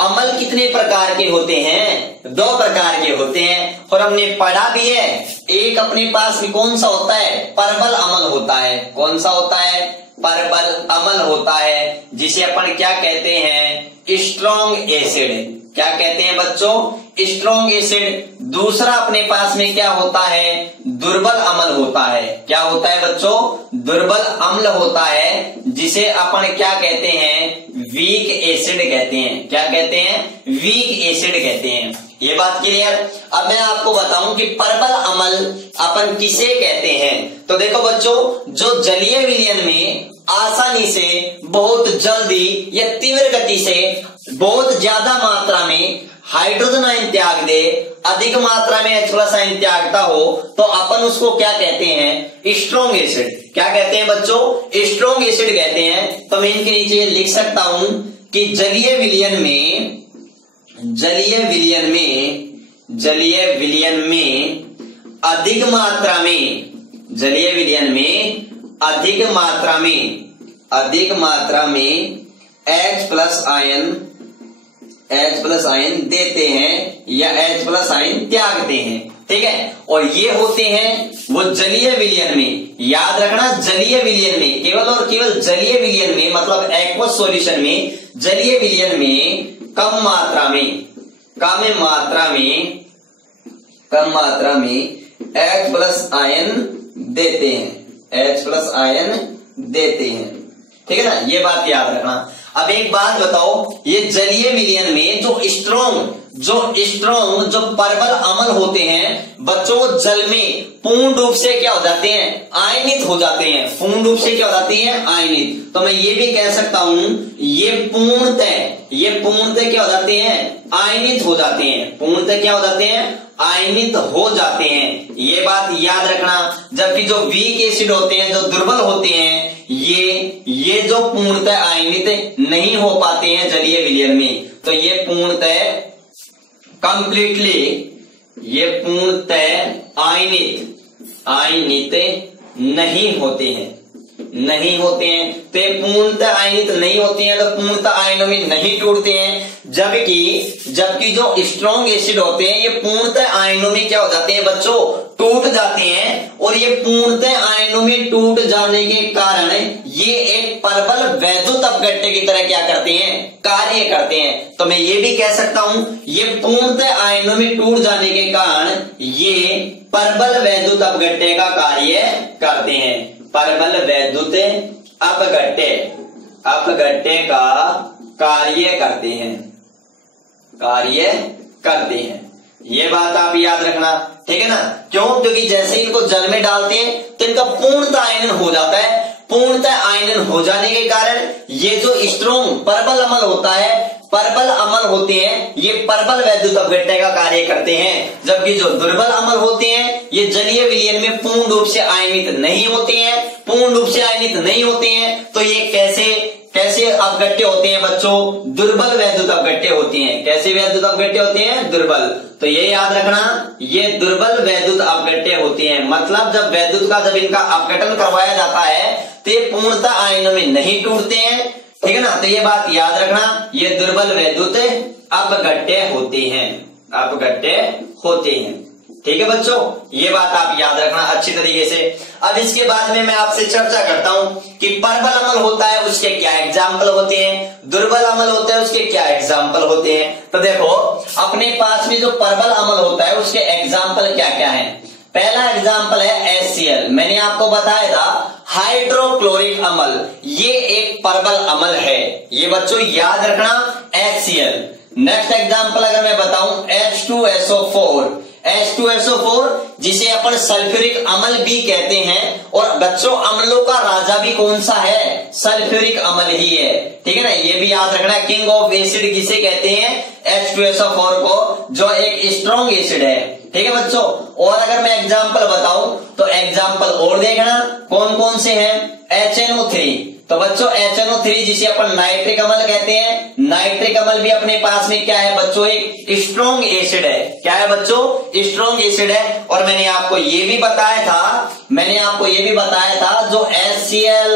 अम्ल कितने प्रकार के होते हैं, 2 प्रकार के होते हैं, और हमने पढ़ा भी है। एक अपने पास में कौन सा होता है, परबल अम्ल होता है। कौन सा होता है, परबल अम्ल होता है, जिसे अपन क्या कहते हैं, स्ट्रॉन्ग एसिड। क्या कहते हैं बच्चों, स्ट्रॉन्ग एसिड। दूसरा अपने पास में क्या होता है, दुर्बल अम्ल होता है। क्या होता है बच्चों, दुर्बल अम्ल होता है, जिसे अपन क्या कहते हैं, वीक एसिड कहते हैं। क्या कहते हैं, वीक एसिड कहते हैं। ये बात क्लियर। अब मैं आपको बताऊं कि परबल अम्ल अपन किसे कहते हैं। तो देखो बच्चों, जो जलीय विलयन में आसानी से, बहुत जल्दी या तीव्र गति से, बहुत ज्यादा मात्रा में हाइड्रोजन आयन त्याग दे, अधिक मात्रा में H+ आयन त्यागता हो, तो अपन उसको क्या कहते हैं, स्ट्रॉन्ग एसिड। क्या कहते हैं बच्चों, स्ट्रॉन्ग एसिड कहते हैं। तो मैं इनके नीचे लिख सकता हूं कि जलीय विलयन में अधिक मात्रा में H+ आयन देते हैं या H+ आयन त्यागते हैं। ठीक है, और ये होते हैं वो जलीय विलयन में, याद रखना, जलीय विलयन में, केवल और केवल जलीय विलयन में, मतलब एक्वस सॉल्यूशन में, जलीय विलयन में कम मात्रा में H+ आयन देते हैं। ठीक है ना, ये बात याद रखना। अब एक बात बताओ, ये जलीय विलयन में जो स्ट्रॉन्ग जो परबल अम्ल होते हैं बच्चों, जल में पूर्ण रूप से क्या हो जाते हैं, आयनित हो जाते हैं। पूर्ण रूप से क्या हो जाती है, आयनित। तो मैं ये भी कह सकता हूं ये पूर्णतः क्या हो जाते हैं, आयनित हो जाते हैं। पूर्णतः क्या हो जाते हैं, आयनित हो जाते हैं। ये बात याद रखना। जबकि जो वीक एसिड होते हैं, जो दुर्बल होते हैं, ये जो पूर्णतः आयनित नहीं हो पाते हैं जलीय विलयन में, तो ये पूर्णतः आयनित नहीं होते हैं। नहीं होते हैं। तो ये पूर्णतः आयनित नहीं होते हैं, तो पूर्णतः आयनों में नहीं टूटते हैं। जबकि जो स्ट्रॉन्ग एसिड होते हैं ये पूर्णतः आयनों में क्या हो जाते हैं बच्चों, टूट जाते हैं। और ये पूर्णतः आयनों में टूट जाने के कारण ये एक प्रबल वैद्युत अपघट्य की तरह क्या करते हैं, कार्य करते हैं। तो मैं ये भी कह सकता हूं ये पूर्णतः आयनों में टूट जाने के कारण ये प्रबल वैद्युत अपघट्य का कार्य करते हैं। प्रबल वैद्युत अपघट्य का कार्य करते हैं। ये बात आप याद रखना, ठीक है ना। क्यों? क्योंकि जैसे ही इनको जल में डालते हैं तो इनका पूर्णतः आयनन हो जाता है। पूर्णतः आयनन हो जाने के कारण ये जो स्ट्रॉन्ग प्रबल अम्ल होता है, प्रबल अम्ल होते हैं, ये प्रबल वैद्युत अपघट्य का कार्य करते हैं। जबकि जो दुर्बल अम्ल होते हैं ये जलीय विलयन में पूर्ण रूप से आयनित नहीं होते हैं। तो ये कैसे अपघट्य होते हैं बच्चों, दुर्बल वैद्युत अपघट्य होते हैं। कैसे वैद्युत अपघट्य होते हैं, दुर्बल। तो ये याद रखना, ये दुर्बल वैद्युत अपघट्य होते हैं। मतलब जब इनका अपघटन करवाया जाता है तो ये पूर्णतः आयनों में नहीं टूटते हैं, ठीक है ना। तो ये बात याद रखना, ये दुर्बल वैद्युत अपघट्य होते हैं। ठीक है बच्चों, ये बात आप याद रखना अच्छी तरीके से। अब इसके बाद में मैं आपसे चर्चा करता हूं कि प्रबल अम्ल होता है उसके क्या एग्जाम्पल होते हैं, दुर्बल अम्ल होता है उसके क्या एग्जाम्पल होते हैं। तो देखो अपने पास में जो प्रबल अम्ल होता है उसके एग्जाम्पल क्या क्या है। पहला एग्जाम्पल है HCl। मैंने आपको बताया था हाइड्रोक्लोरिक अम्ल, ये एक प्रबल अम्ल है, ये बच्चों याद रखना HCl। नेक्स्ट एग्जाम्पल अगर मैं बताऊं H2SO4 जिसे अपन सल्फ्यूरिक अम्ल भी कहते हैं। और बच्चों अम्लों का राजा भी कौन सा है, सल्फ्यूरिक अम्ल ही है, ठीक है ना। ये भी याद रखना, किंग ऑफ एसिड किसे कहते हैं, H2SO4 को, जो एक स्ट्रॉन्ग एसिड है, ठीक है बच्चों। और अगर मैं एग्जाम्पल बताऊं तो एग्जाम्पल और देखना कौन कौन से हैं। HNO3, तो बच्चों HNO3 जिसे अपन नाइट्रिक अम्ल कहते हैं, नाइट्रिक अम्ल भी अपने पास में क्या है बच्चों, एक स्ट्रॉन्ग एसिड है। क्या है बच्चों, स्ट्रॉन्ग एसिड है। और मैंने आपको ये भी बताया था जो HCl,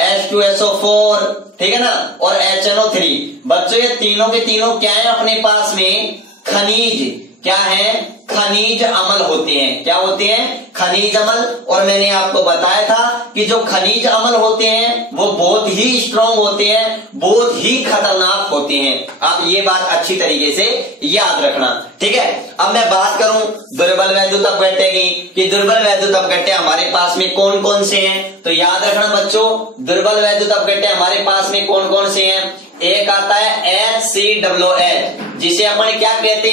H2SO4, ठीक है ना, और HNO3 बच्चों ये तीनों के तीनों क्या है अपने पास में, खनिज, क्या है, खनिज अम्ल होते हैं। क्या होते हैं, खनिज अम्ल। और मैंने आपको बताया था कि जो खनिज अम्ल होते हैं वो बहुत ही स्ट्रॉन्ग होते हैं, बहुत ही खतरनाक होते हैं। आप ये बात अच्छी तरीके से याद रखना, ठीक है। अब मैं बात करूं दुर्बल वैद्युत अपघट्य की, कि दुर्बल वैद्युत अपघट्य हमारे पास में कौन कौन से हैं। तो याद रखना बच्चों, दुर्बल वैद्युत अपघट्य हमारे पास में कौन कौन से हैं। एक आता है HCOOH, जिसे अपन क्या कहते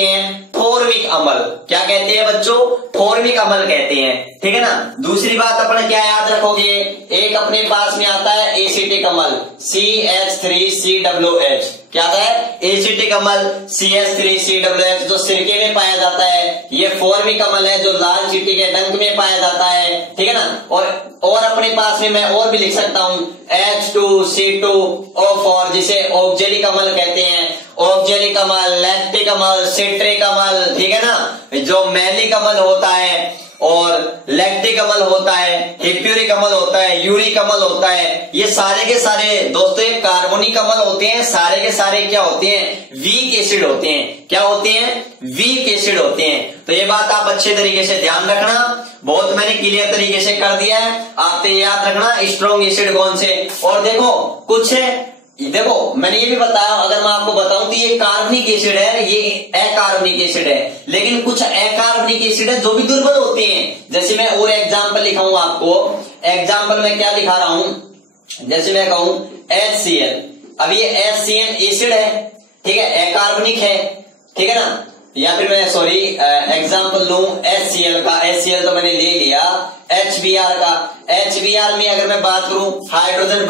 हैं, फॉर्मिक अम्ल। क्या कहते हैं बच्चों, फॉर्मिक अम्ल कहते हैं, ठीक है ना। दूसरी बात अपन क्या याद रखोगे, एक अपने पास में आता है एसिटिक अम्ल, CH3COOH। क्या आता है, एसिटिक अम्ल CH3COOH, जो सिरके में पाया जाता है। ये फॉर्मिक अम्ल है जो लाल चींटी के डंक में पाया जाता है, ठीक है ना। और अपने पास में मैं और भी लिख सकता हूं H2C2O4, जिसे ऑक्जेलिक अम्ल कहते हैं। ऑक्जेलिक अम्ल, लैक्टिक अम्ल, सिट्रिक अम्ल, ठीक है ना। जो मैलिक अम्ल होता है और लैक्टिक अम्ल होता है, हिप्यूरिक अम्ल होता है, यूरिक अम्ल होता है, ये सारे के सारे दोस्तों ये कार्बोनिक अम्ल होते हैं। सारे के सारे क्या होते हैं, वीक एसिड होते हैं। क्या होते हैं, वीक एसिड होते हैं। तो ये बात आप अच्छे तरीके से ध्यान रखना, बहुत मैंने क्लियर तरीके से कर दिया है। आपसे याद रखना स्ट्रॉन्ग एसिड कौन से। और देखो कुछ है, देखो मैंने ये भी बताया, अगर मैं आपको बताऊं तो ये कार्बनिक एसिड है, ये अकार्बनिक एसिड है। लेकिन कुछ अकार्बनिक एसिड है जो भी दुर्बल होते हैं। जैसे मैं और एग्जांपल लिखाऊंगा आपको, एग्जांपल में क्या दिखा रहा हूं, जैसे मैं कहूं HCl। अब ये HCl एसिड है, ठीक है, अकार्बनिक है, ठीक है ना। या फिर मैं एग्जांपल लूं HCl का, HCl तो मैंने ले लिया, HBr का। HBr में अगर मैं बात करूं हाइड्रोजन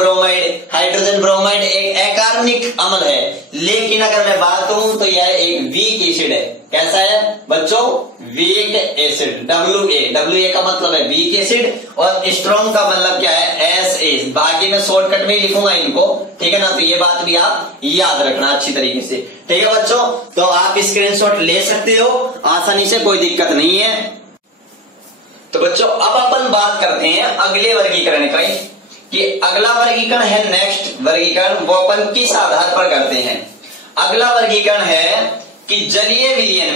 ब्रोमाइड एक अकार्बनिक अम्ल है। लेकिन अगर मैं बात करूं तो यह एक वीक एसिड है। कैसा है बच्चों, वीक एसिड। WA का मतलब है वीक एसिड और स्ट्रॉन्ग का मतलब क्या है, SA। बाकी मैं शॉर्टकट में लिखूंगा इनको, ठीक है ना। तो ये बात भी आप याद रखना अच्छी तरीके से, ठीक है बच्चों। तो आप स्क्रीनशॉट ले सकते हो आसानी से, कोई दिक्कत नहीं है। तो बच्चों अब अपन बात करते हैं अगले वर्गीकरण का, कि अगला वर्गीकरण है नेक्स्ट वर्गीकरण, वो अपन किस आधार पर करते हैं। अगला वर्गीकरण है कि जलीय विलयन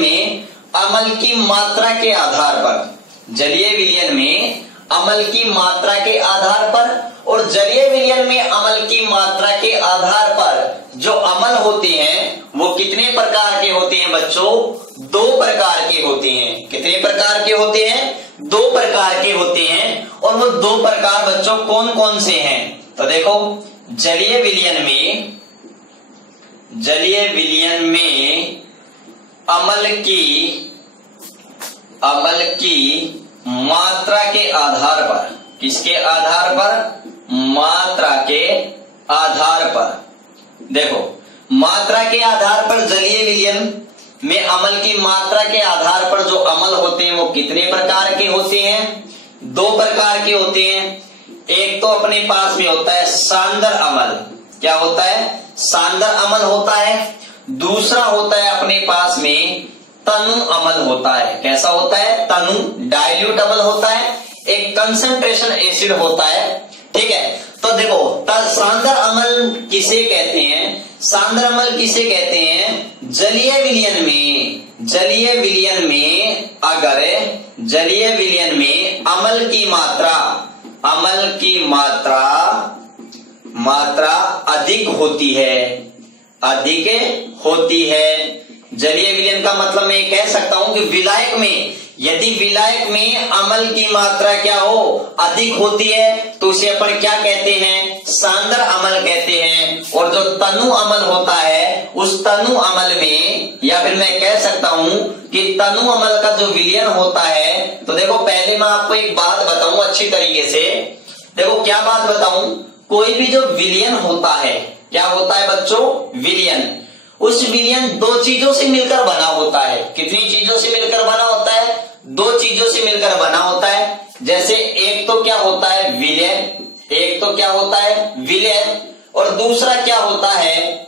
में अम्ल की मात्रा के आधार पर, जलीय विलयन में अम्ल की मात्रा के आधार पर, और जलीय विलयन में अम्ल की मात्रा के आधार पर जो अम्ल होते हैं वो कितने प्रकार के होते हैं बच्चों, 2 प्रकार के होते हैं। कितने प्रकार के होते हैं, 2 प्रकार के होते हैं। और वो 2 प्रकार बच्चों कौन कौन से हैं, तो देखो जलीय विलयन में अम्ल की मात्रा के आधार पर, किसके आधार पर, मात्रा के आधार पर। देखो मात्रा के आधार पर जलीय विलयन में अम्ल की मात्रा के आधार पर जो अम्ल होते हैं वो कितने प्रकार के होते हैं, 2 प्रकार के होते हैं। एक तो अपने पास में होता है सांद्र अम्ल, क्या होता है, सांद्र अम्ल होता है। दूसरा होता है अपने पास में तनु अम्ल होता है। कैसा होता है, तनु, डाइल्यूट अम्ल होता है। एक कंसंट्रेशन एसिड होता है, ठीक है। तो देखो सांद्र अम्ल किसे कहते हैं, सांद्र अम्ल किसे कहते हैं, जलीय विलयन में अगर जलीय विलयन में अम्ल की मात्रा अधिक होती है। जलीय विलयन का मतलब मैं कह सकता हूं कि विलायक में, यदि विलायक में अम्ल की मात्रा क्या हो, अधिक होती है, तो उसे अपन क्या कहते हैं, सांद्र अम्ल कहते हैं। और जो तनु अम्ल होता है, उस तनु अम्ल में, या फिर मैं कह सकता हूं कि तनु अम्ल का जो विलयन होता है, तो देखो पहले मैं आपको एक बात बताऊं अच्छी तरीके से। देखो क्या बात बताऊं, कोई भी जो विलयन होता है, क्या होता है बच्चों, विलयन, उस विलयन 2 चीजों से मिलकर बना होता है। कितनी चीजों से मिलकर बना होता है, 2 चीजों से मिलकर बना होता है। जैसे एक तो क्या होता है विलय, और दूसरा क्या होता है,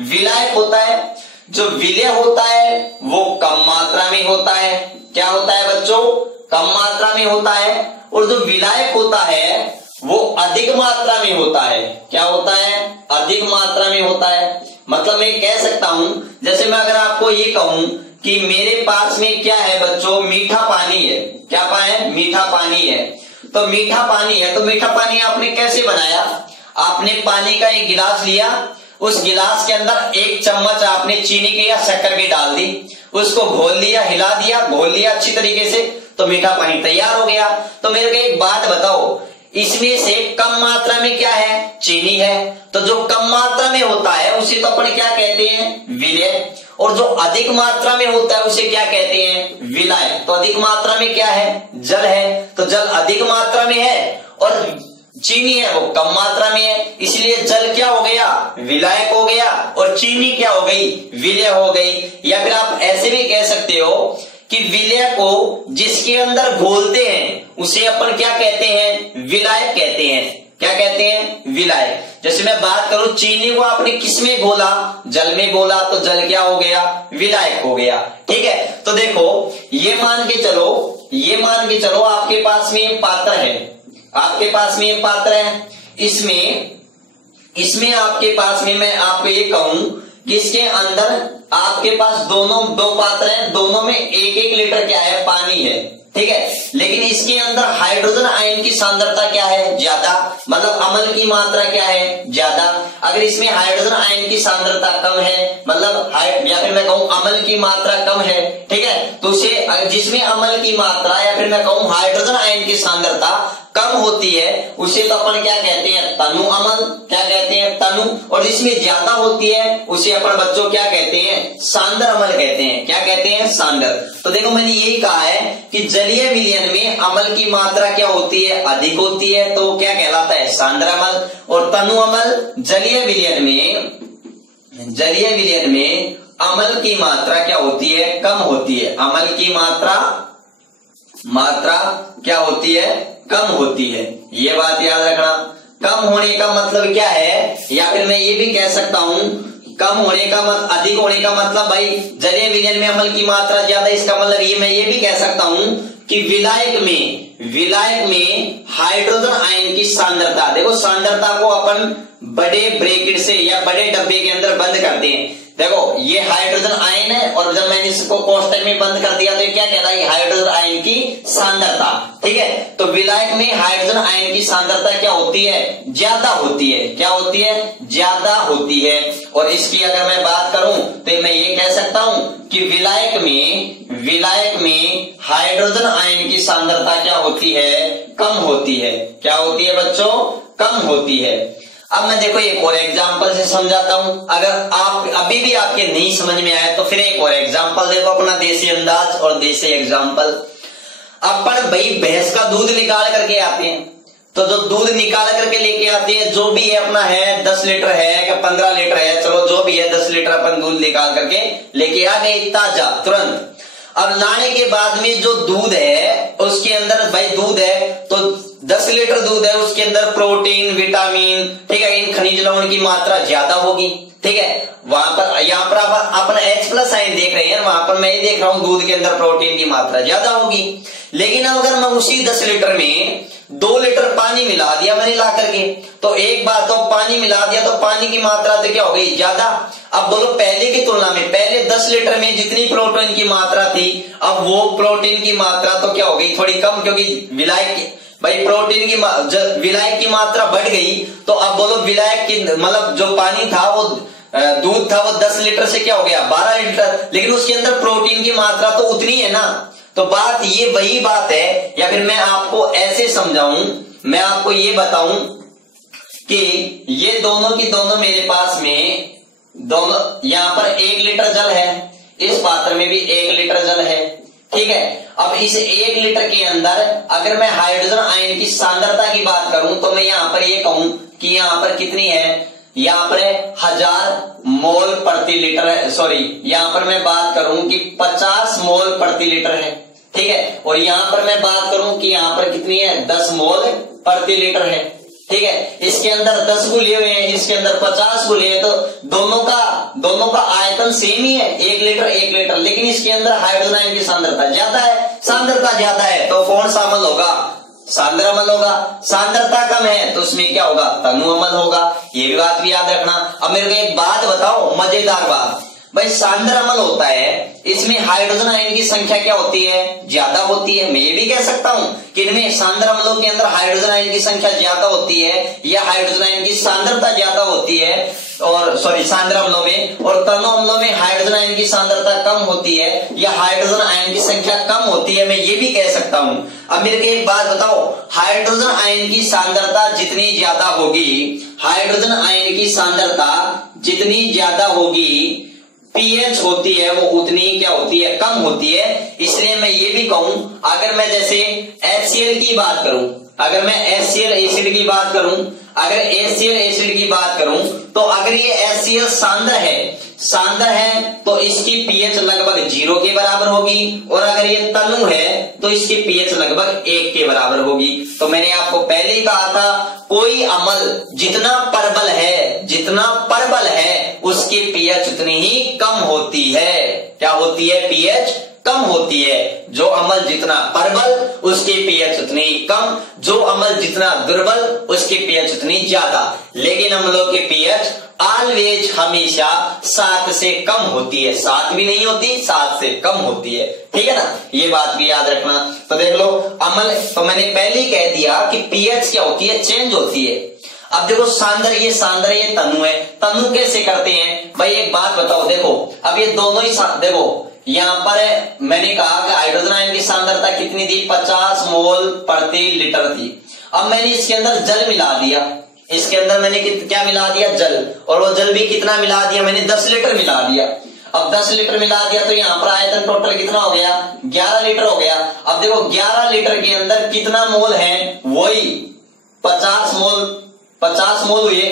विलायक होता है। जो विलय होता है वो कम मात्रा में होता है, क्या होता है बच्चों, कम मात्रा में होता है। और जो विलायक होता है वो अधिक मात्रा में होता है, क्या होता है, अधिक मात्रा में होता है। मतलब मैं कह सकता हूं, जैसे मैं अगर आपको ये कहूं कि मेरे पास में क्या है बच्चों, मीठा पानी है। क्या पाए, मीठा पानी है। तो मीठा पानी है, तो मीठा पानी आपने कैसे बनाया, आपने पानी का एक गिलास लिया, उस गिलास के अंदर 1 चम्मच आपने चीनी की या शक्कर की डाल दी, उसको घोल लिया, हिला दिया, घोल लिया अच्छी तरीके से, तो मीठा पानी तैयार हो गया। तो मेरे को एक बात बताओ, इसमें से कम मात्रा में क्या है, चीनी है। तो जो कम मात्रा में होता है उसे तो अपन क्या कहते हैं, विलय। और जो अधिक मात्रा में होता है उसे क्या कहते हैं, विलायक। तो अधिक मात्रा में क्या है, जल है। तो जल अधिक मात्रा में है और चीनी है वो कम मात्रा में है, इसलिए जल क्या हो गया, विलायक हो गया, और चीनी क्या हो गई, विलय हो गई। या फिर आप ऐसे भी कह सकते हो कि विलय को जिसके अंदर घोलते हैं उसे अपन क्या कहते हैं, विलायक कहते हैं। क्या कहते हैं, विलायक। जैसे मैं बात करूं, चीनी को आपने किसमें घोला, जल में घोला, तो जल क्या हो गया, विलायक हो गया। ठीक है। तो देखो ये मान के चलो आपके पास में ये पात्र है, आपके पास में ये पात्र है, इसमें आपके पास में मैं आपको ये कहूं कि इसके अंदर आपके पास दो पात्र हैं, दोनों में 1-1 लीटर क्या है, पानी है। ठीक है। लेकिन इसके अंदर हाइड्रोजन आयन की सांद्रता क्या है, ज्यादा, मतलब अम्ल की मात्रा क्या है, ज्यादा। अगर इसमें हाइड्रोजन आयन की सांद्रता कम है, मतलब या फिर मैं कहूं अम्ल की मात्रा कम है, ठीक है, तो उसे जिसमें अम्ल की मात्रा या फिर मैं कहूं हाइड्रोजन आयन की सांद्रता कम होती है उसे तो अपन क्या कहते हैं, तनु अम्ल। क्या कहते हैं, तनु। और जिसमें ज्यादा होती है उसे अपन बच्चों क्या कहते हैं, सांद्र अम्ल कहते हैं। क्या कहते हैं, सांद्र। तो देखो मैंने यही कहा है कि जलीय विलयन में अम्ल की मात्रा क्या होती है, अधिक होती है, तो क्या कहलाता है, सांद्र अम्ल। और तनु अम्ल जलीय विलयन में अम्ल की मात्रा क्या होती है, कम होती है। अम्ल की मात्रा क्या होती है, कम होती है। ये बात याद रखना। कम होने का मतलब क्या है, या फिर मैं ये भी कह सकता हूं कम होने का अधिक होने का मतलब भाई जलीय विलयन में अम्ल की मात्रा ज्यादा, इसका मतलब ये मैं ये भी कह सकता हूं कि विलायक में हाइड्रोजन आयन की सांद्रता, देखो सांद्रता को अपन बड़े ब्रैकेट से या बड़े डब्बे के अंदर बंद करते हैं। देखो ये हाइड्रोजन आयन है और जब मैंने इसको कोष्टक में बंद कर दिया तो ये क्या कहता है, हाइड्रोजन आयन की सांद्रता। ठीक है, तो विलायक में हाइड्रोजन आयन की सांद्रता क्या होती है, ज्यादा होती है। क्या होती है, ज्यादा होती है। और इसकी अगर मैं बात करूं तो मैं ये कह सकता हूं कि विलायक में हाइड्रोजन आयन की सांद्रता क्या होती है, कम होती है। क्या होती है बच्चों, कम होती है। अब मैं देखो एक और एग्जांपल से समझाता हूं, अगर आप अभी भी आपके नहीं समझ में आए तो फिर एक और एग्जांपल देखो, अपना देसी अंदाज और देसी एग्जांपल। अपन भाई भैंस का दूध निकाल करके आते हैं, तो जो दूध निकाल करके लेके आते हैं, जो भी है अपना है 10 लीटर है या 15 लीटर है, चलो जो भी है 10 लीटर अपन दूध निकाल करके लेके आ गए ताजा तुरंत। अब लाने के बाद में जो दूध है उसके अंदर भाई दूध है तो 10 लीटर दूध है, उसके अंदर प्रोटीन, विटामिन, ठीक है, इन खनिज लवण की मात्रा ज्यादा होगी। ठीक है, वहां पर यहाँ पर अपन H+ आयन देख रहे हैं, वहां पर मैं ये देख रहा हूं दूध के अंदर प्रोटीन की मात्रा ज्यादा होगी। लेकिन अगर मैं उसी 10 लीटर में 2 लीटर पानी मिला दिया मैंने ला करके, तो एक बार तो पानी मिला दिया तो पानी की मात्रा तो क्या हो गई, ज्यादा। अब बोलो पहले की तुलना में, पहले 10 लीटर में जितनी प्रोटीन की मात्रा थी, अब वो प्रोटीन की मात्रा तो क्या हो गई, थोड़ी कम, क्योंकि विलायक भाई प्रोटीन की विलायक की मात्रा बढ़ गई। तो अब बोलो विलायक की मतलब जो पानी था वो दूध था वो 10 लीटर से क्या हो गया, 12 लीटर, लेकिन उसके अंदर प्रोटीन की मात्रा तो उतनी है ना। तो बात ये वही बात है, या फिर मैं आपको ऐसे समझाऊं, मैं आपको ये बताऊं कि ये दोनों की दोनों मेरे पास में दोनों, यहां पर 1 लीटर जल है, इस पात्र में भी 1 लीटर जल है। ठीक है, अब इस 1 लीटर के अंदर अगर मैं हाइड्रोजन आयन की सांद्रता की बात करूं तो मैं यहां पर ये कहूं कि यहां पर कितनी है, यहां पर 1000 मोल प्रति लीटर है, सॉरी यहां पर मैं बात करूं कि 50 मोल प्रति लीटर है। ठीक है, और यहां पर मैं बात करूं कि यहां पर कितनी है, 10 मोल प्रति लीटर है। ठीक है, इसके अंदर 10 गुले हुए हैं, इसके अंदर 50 गुले हैं, तो दोनों का आयतन सेम ही है, 1 लीटर, लेकिन इसके अंदर हाइड्रोजन आयन की सांद्रता ज्यादा है, तो कौन सा अम्ल होगा, सांद्र अम्ल होगा। सांद्रता कम है तो उसमें क्या होगा, तनु अम्ल होगा। ये भी बात भी याद रखना। अब मेरे को एक बात बताओ, मजेदार बात, भाई सांद्र अम्ल होता है, इसमें हाइड्रोजन आयन की संख्या क्या होती है, ज्यादा होती है। मैं ये भी कह सकता हूं कि इनमें सांद्र अम्लों के अंदर हाइड्रोजन आयन की संख्या ज्यादा होती है, या हाइड्रोजन आयन की सांद्रता ज्यादा होती है, और सॉरी सांद्र अम्लों में, और तनु अम्लों में हाइड्रोजन आयन की सांद्रता कम होती है, या हाइड्रोजन आयन की संख्या कम होती है, मैं ये भी कह सकता हूं। अब मेरे को एक बात बताओ, हाइड्रोजन आयन की सांद्रता जितनी ज्यादा होगी, हाइड्रोजन आयन की सांद्रता जितनी ज्यादा होगी, पीएच होती है वो उतनी क्या होती है, कम होती है। इसलिए मैं ये भी कहूं, अगर मैं जैसे HCl की बात करूं, अगर मैं HCl एसिड की बात करूं, अगर HCl एसिड की बात करूं, तो अगर ये HCl सांद्र है तो इसकी पीएच लगभग 0 के बराबर होगी, और अगर ये तनु है तो इसकी पीएच लगभग 1 के बराबर होगी। तो मैंने आपको पहले ही कहा था, कोई अम्ल जितना परबल है उसकी पीएच उतनी ही कम होती है। क्या होती है, पीएच कम होती है। जो अम्ल जितना परबल उसकी पीएच उतनी कम, जो अम्ल जितना दुर्बल उसकी पीएच उतनी ज्यादा। लेकिन अम्लों की पीएच ऑलवेज हमेशा 7 से कम होती है, 7 भी नहीं होती, 7 से कम होती है। ठीक है ना, ये बात भी याद रखना। तो देख लो अम्ल, तो मैंने पहले ही कह दिया कि पीएच क्या होती है, चेंज होती है। अब देखो सांद्र ये तनु है, तनु कैसे करते हैं भाई, एक बात बताओ। देखो अब ये दोनों ही देखो यहां पर मैंने कहा कि हाइड्रोजन आयन की सांद्रता कितनी थी, 50 मोल प्रति लीटर थी। अब मैंने इसके अंदर जल मिला दिया, इसके अंदर मैंने क्या मिला दिया, जल, और वो जल भी कितना मिला दिया, मैंने 10 लीटर मिला दिया। अब 10 लीटर मिला दिया तो यहाँ पर आयतन टोटल कितना हो गया, 11 लीटर हो गया। अब देखो 11 लीटर के अंदर कितना मोल है, वही 50 मोल हुए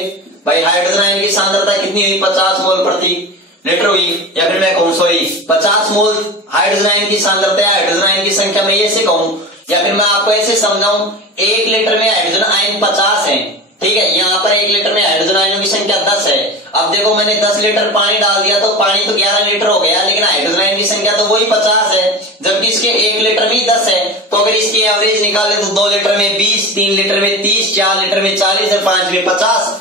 भाई। हाइड्रोजन आयन की सांद्रता कितनी हुई, 50 मोल प्रति लीटर हुई, या फिर मैं कहूं सॉरी 50 मोल हाइड्रोजन आयन की सांद्रता, हाइड्रोजन आयन की संख्या मैं ऐसे कहूं, या फिर मैं आपको ऐसे समझाऊं, 1 लीटर में हाइड्रोजन आयन 50 है, ठीक है। यहाँ पर 1 लीटर में हाइड्रोजन आयनों की संख्या 10 है। अब देखो मैंने 10 लीटर पानी डाल दिया तो पानी तो 11 लीटर हो गया, लेकिन हाइड्रोजन आयन की संख्या तो वही 50 है, जबकि इसके 1 लीटर में 10 है। तो अगर इसकी एवरेज निकाले तो 2 लीटर में 20, 3 लीटर में 30, 4 लीटर में 40 और 5 में 50।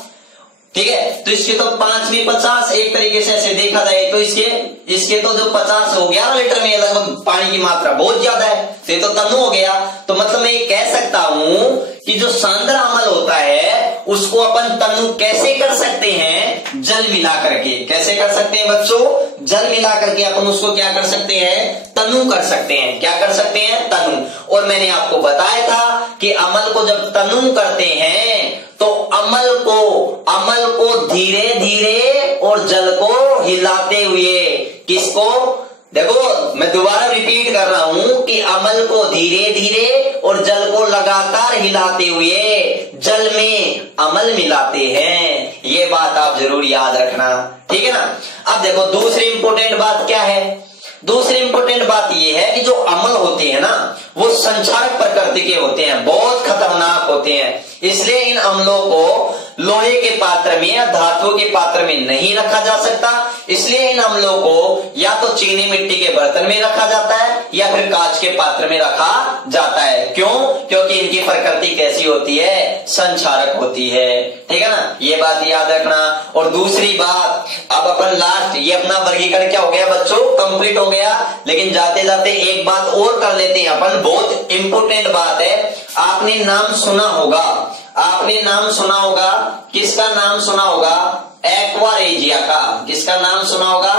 ठीक है, तो इसके तो 5 में 50 एक तरीके से ऐसे देखा जाए तो इसके तो जो 50 हो गया 11 लीटर में लगभग पानी की मात्रा बहुत ज्यादा है, तो ये तो तनु हो गया। तो मतलब मैं ये कह सकता हूं कि जो सांद्र अम्ल होता है उसको अपन तनु कैसे कर सकते हैं, जल मिला करके। कैसे कर सकते हैं बच्चों, जल मिला करके अपन उसको क्या कर सकते हैं, तनु कर सकते हैं। क्या कर सकते हैं, तनु। और मैंने आपको बताया था कि अम्ल को जब तनु करते हैं तो अम्ल को धीरे धीरे और जल को हिलाते हुए, किसको, देखो मैं दोबारा रिपीट कर रहा हूं कि अम्ल को धीरे धीरे और जल को लगातार हिलाते हुए जल में अम्ल मिलाते हैं। ये बात आप जरूर याद रखना, ठीक है ना। अब देखो दूसरी इंपॉर्टेंट बात क्या है, दूसरी इंपॉर्टेंट बात यह है कि जो अम्ल होते हैं ना वो संक्षारक प्रकृति के होते हैं, बहुत खतरनाक होते हैं। इसलिए इन अम्लों को लोहे के पात्र में या धातुओं के पात्र में नहीं रखा जा सकता। इसलिए इन अम्लों को या तो चीनी मिट्टी के बर्तन में रखा जाता है या फिर कांच के पात्र में रखा जाता है। क्यों, क्योंकि इनकी प्रकृति कैसी होती है, संक्षारक होती है, ठीक है ना। ये बात याद रखना। और दूसरी बात, अब अपन लास्ट, ये अपना वर्गीकरण क्या हो गया बच्चों, कंप्लीट हो गया। लेकिन जाते जाते एक बात और कर लेते हैं अपन, बहुत इंपोर्टेंट बात है। आपने नाम सुना होगा, आपने नाम सुना होगा, किसका नाम सुना होगा, एक्वारेजिया का। किसका नाम सुना होगा,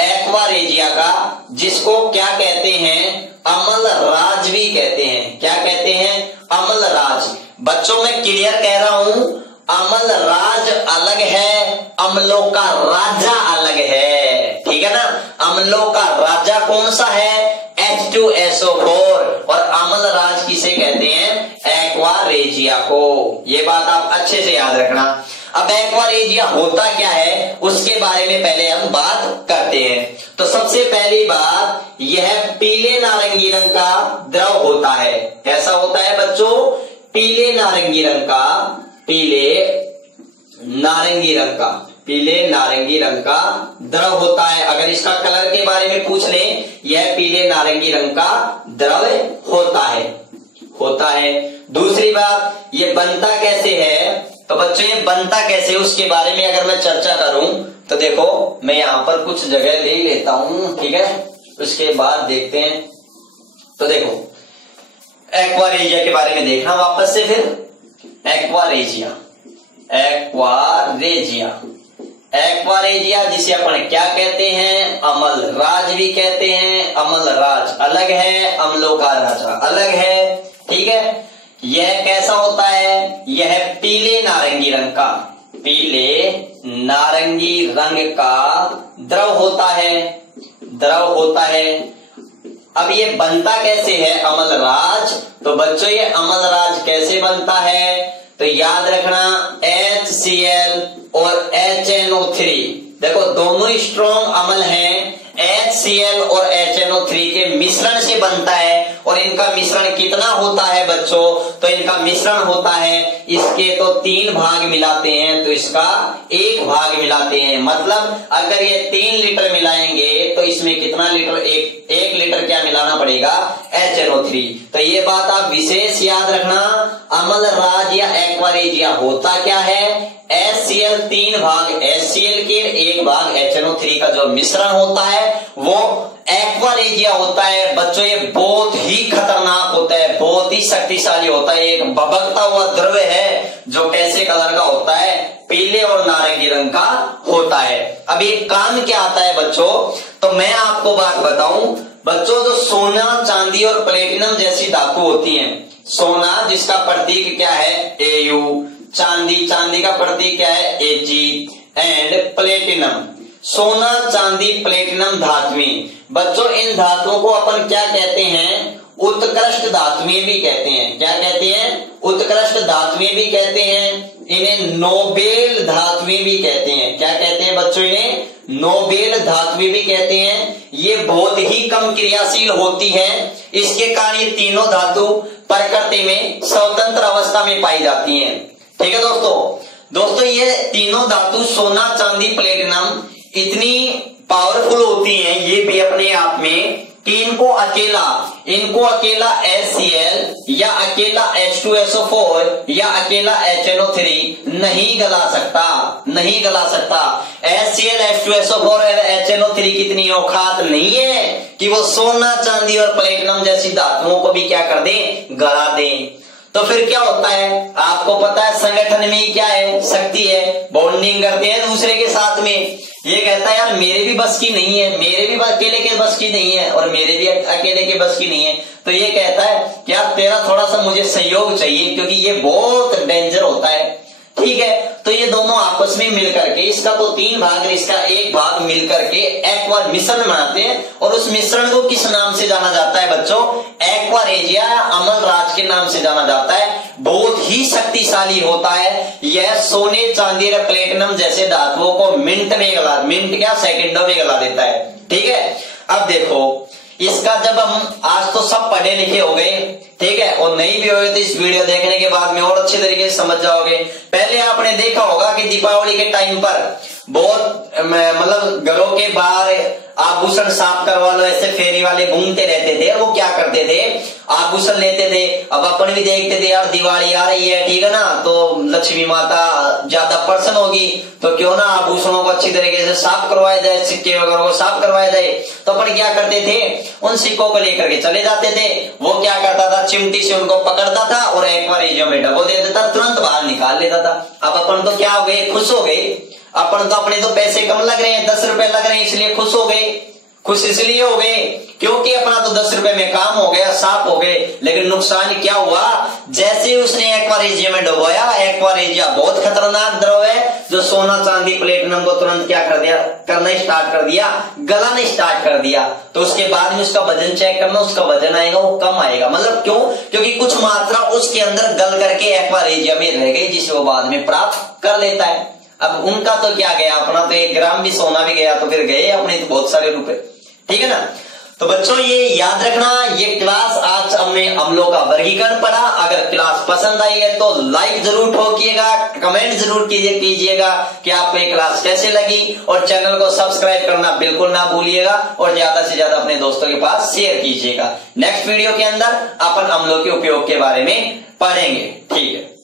एक्वारेजिया का, जिसको क्या कहते हैं, अम्ल राज भी कहते हैं। क्या कहते हैं, अम्ल राज। बच्चों मैं क्लियर कह रहा हूं, अम्ल राज अलग है, अम्लों का राजा अलग है, ठीक है ना। अम्लों का राजा कौन सा है, H2SO4, और अम्ल राज किसे कहते हैं, एक्वारेजिया को। ये बात आप अच्छे से याद रखना। अब एक्वारेजिया होता क्या है उसके बारे में पहले हम बात करते हैं। तो सबसे पहली बात, यह पीले नारंगी रंग का द्रव होता है। कैसा होता है बच्चों, पीले नारंगी रंग का, पीले नारंगी रंग का द्रव होता है। अगर इसका कलर के बारे में पूछ लें, यह पीले नारंगी रंग का द्रव होता है। दूसरी बात, ये बनता कैसे है, तो बच्चों ये बनता कैसे उसके बारे में अगर मैं चर्चा करूं तो देखो मैं यहां पर कुछ जगह ले लेता हूं, ठीक है, उसके बाद देखते हैं। तो देखो एक्वारेजिया के बारे में देखना वापस से, फिर एक्वारेजिया जिसे अपन क्या कहते हैं, अम्ल राज भी कहते हैं। अम्ल राज अलग है, अम्लों का राजा अलग है, ठीक है। यह कैसा होता है, यह पीले नारंगी रंग का द्रव होता है। अब ये बनता कैसे है, अम्ल राज। तो बच्चों ये अम्ल राज कैसे बनता है, तो याद रखना HCl और HNO3, देखो दोनों स्ट्रॉन्ग अम्ल हैं, HCl और HNO3 के मिश्रण से बनता है। और इनका मिश्रण कितना होता है बच्चों, तो इनका मिश्रण होता है, इसके तो 3 भाग मिलाते हैं तो इसका 1 भाग मिलाते हैं। मतलब अगर ये 3 लीटर मिलाएंगे तो इसमें कितना लीटर, 1 लीटर क्या मिलाना पड़ेगा, HNO3। तो ये बात आप विशेष याद रखना। अम्ल राज या एक्वारेजिया होता क्या है, HCl 3 भाग HCl के 1 भाग HNO3 का जो मिश्रण होता है वो एक्वारेजिया होता है। बच्चों ये बहुत ही खतरनाक होता है, बहुत ही शक्तिशाली होता है, एक भभकता हुआ द्रव है जो कैसे कलर का होता है, पीले और नारंगी रंग का होता है। अब ये काम क्या आता है बच्चों, तो मैं आपको बात बताऊं बच्चों, जो सोना, चांदी और प्लेटिनम जैसी धातु होती हैं, सोना जिसका प्रतीक क्या है Au, चांदी का प्रतीक क्या है Ag, एंड प्लेटिनम, सोना, चांदी, प्लेटिनम धातुएं। बच्चों इन धातुओं को अपन क्या कहते हैं, उत्कृष्ट धातुएं भी कहते हैं। क्या कहते हैं, उत्कृष्ट धातुएं भी कहते हैं। इन्हें नोबेल धातुएं भी कहते हैं। क्या कहते हैं बच्चों, इन्हें नोबेल धातुएं भी कहते हैं। ये बहुत ही कम क्रियाशील होती है, इसके कारण ये तीनों धातु प्रकृति में स्वतंत्र अवस्था में पाई जाती हैं। ठीक है दोस्तों ये तीनों धातु सोना, चांदी, प्लेटिनम इतनी पावरफुल होती हैं ये भी अपने आप में कि इनको अकेला HCl या अकेला H2SO4 या अकेला HNO3 नहीं गला सकता। HCl, H2SO4 और HNO3 कितनी औकात नहीं है कि वो सोना, चांदी और प्लेटिनम जैसी धातुओं को भी क्या कर दें, गला दें। तो फिर क्या होता है, आपको पता है संगठन में क्या है, शक्ति है, बॉन्डिंग करते हैं दूसरे के साथ में। ये कहता है यार मेरे भी बस की नहीं है, मेरे भी अकेले के बस की नहीं है और मेरे भी अकेले के बस की नहीं है। तो ये कहता है कि यार तेरा थोड़ा सा मुझे सहयोग चाहिए, क्योंकि ये बहुत डेंजर होता है। ठीक है, तो ये दोनों आपस में मिल करके, इसका तो 3 भाग और इसका 1 भाग मिल करके एक्वा मिश्रण बनाते हैं। और उस मिश्रण को किस नाम से जाना जाता है बच्चों, एक्वारेजिया या अमल राज के नाम से जाना जाता है। बहुत ही शक्तिशाली होता है यह, सोने, चांदी और प्लेटिनम जैसे धातुओं को मिनट क्या सेकंडों में गला देता है। ठीक है, अब देखो इसका जब हम आज तो सब पढ़े लिखे हो गए, ठीक है, और नहीं भी हो तो इस वीडियो देखने के बाद में और अच्छे तरीके से समझ जाओगे। पहले आपने देखा होगा कि दीपावली के टाइम पर बहुत मतलब घरों के बाहर आभूषण साफ करवा लो, ऐसे फेरी वाले घूमते रहते थे। वो क्या करते थे, आभूषण लेते थे। अब अपन भी देखते थे यार दिवाली आ रही है, ठीक है ना, तो लक्ष्मी माता ज्यादा प्रसन्न होगी, तो क्यों ना आभूषणों को अच्छी तरीके से साफ करवाया जाए, सिक्के वगैरह को साफ करवाया जाए। तो अपन क्या करते थे, उन सिक्कों को लेकर के चले जाते थे। वो क्या करता था, चिमटी से उनको पकड़ता था और एक्वारियम में डबो दे देता, तुरंत बाहर निकाल लेता था। अब अपन तो क्या हो गए, खुश हो गए। अपन तो अपने तो पैसे कम लग रहे हैं, 10 रुपए लग रहे हैं, इसलिए खुश हो गए। खुश इसलिए हो गए क्योंकि अपना तो 10 रुपए में काम हो गया, साफ हो गए। लेकिन नुकसान क्या हुआ, जैसे उसने एक्वारेजिया में डुबोया, एक्वारेजिया बहुत खतरनाक द्रव है जो सोना, चांदी, प्लेटिनम को तुरंत क्या कर दिया, करना स्टार्ट कर दिया, गलाना स्टार्ट कर दिया। तो उसके बाद में उसका वजन चेक करना, उसका वजन आएगा वो कम आएगा। मतलब क्यों, क्योंकि कुछ मात्रा उसके अंदर गल करके एक्वारेजिया में रह गई, जिसे वो बाद में प्राप्त कर लेता है। अब उनका तो क्या गया, अपना तो 1 ग्राम भी सोना भी गया, तो फिर गए अपने तो बहुत सारे रुपए। ठीक है ना। तो बच्चों ये याद रखना, ये क्लास आज हमने अम्लों का वर्गीकरण पढ़ा। अगर क्लास पसंद आई है तो लाइक जरूर ठोकिएगा, कमेंट जरूर कीजिएगा कि आपको ये क्लास कैसे लगी, और चैनल को सब्सक्राइब करना बिल्कुल ना भूलिएगा, और ज्यादा से ज्यादा अपने दोस्तों के पास शेयर कीजिएगा। नेक्स्ट वीडियो के अंदर अपन अम्लों के उपयोग के बारे में पढ़ेंगे। ठीक है।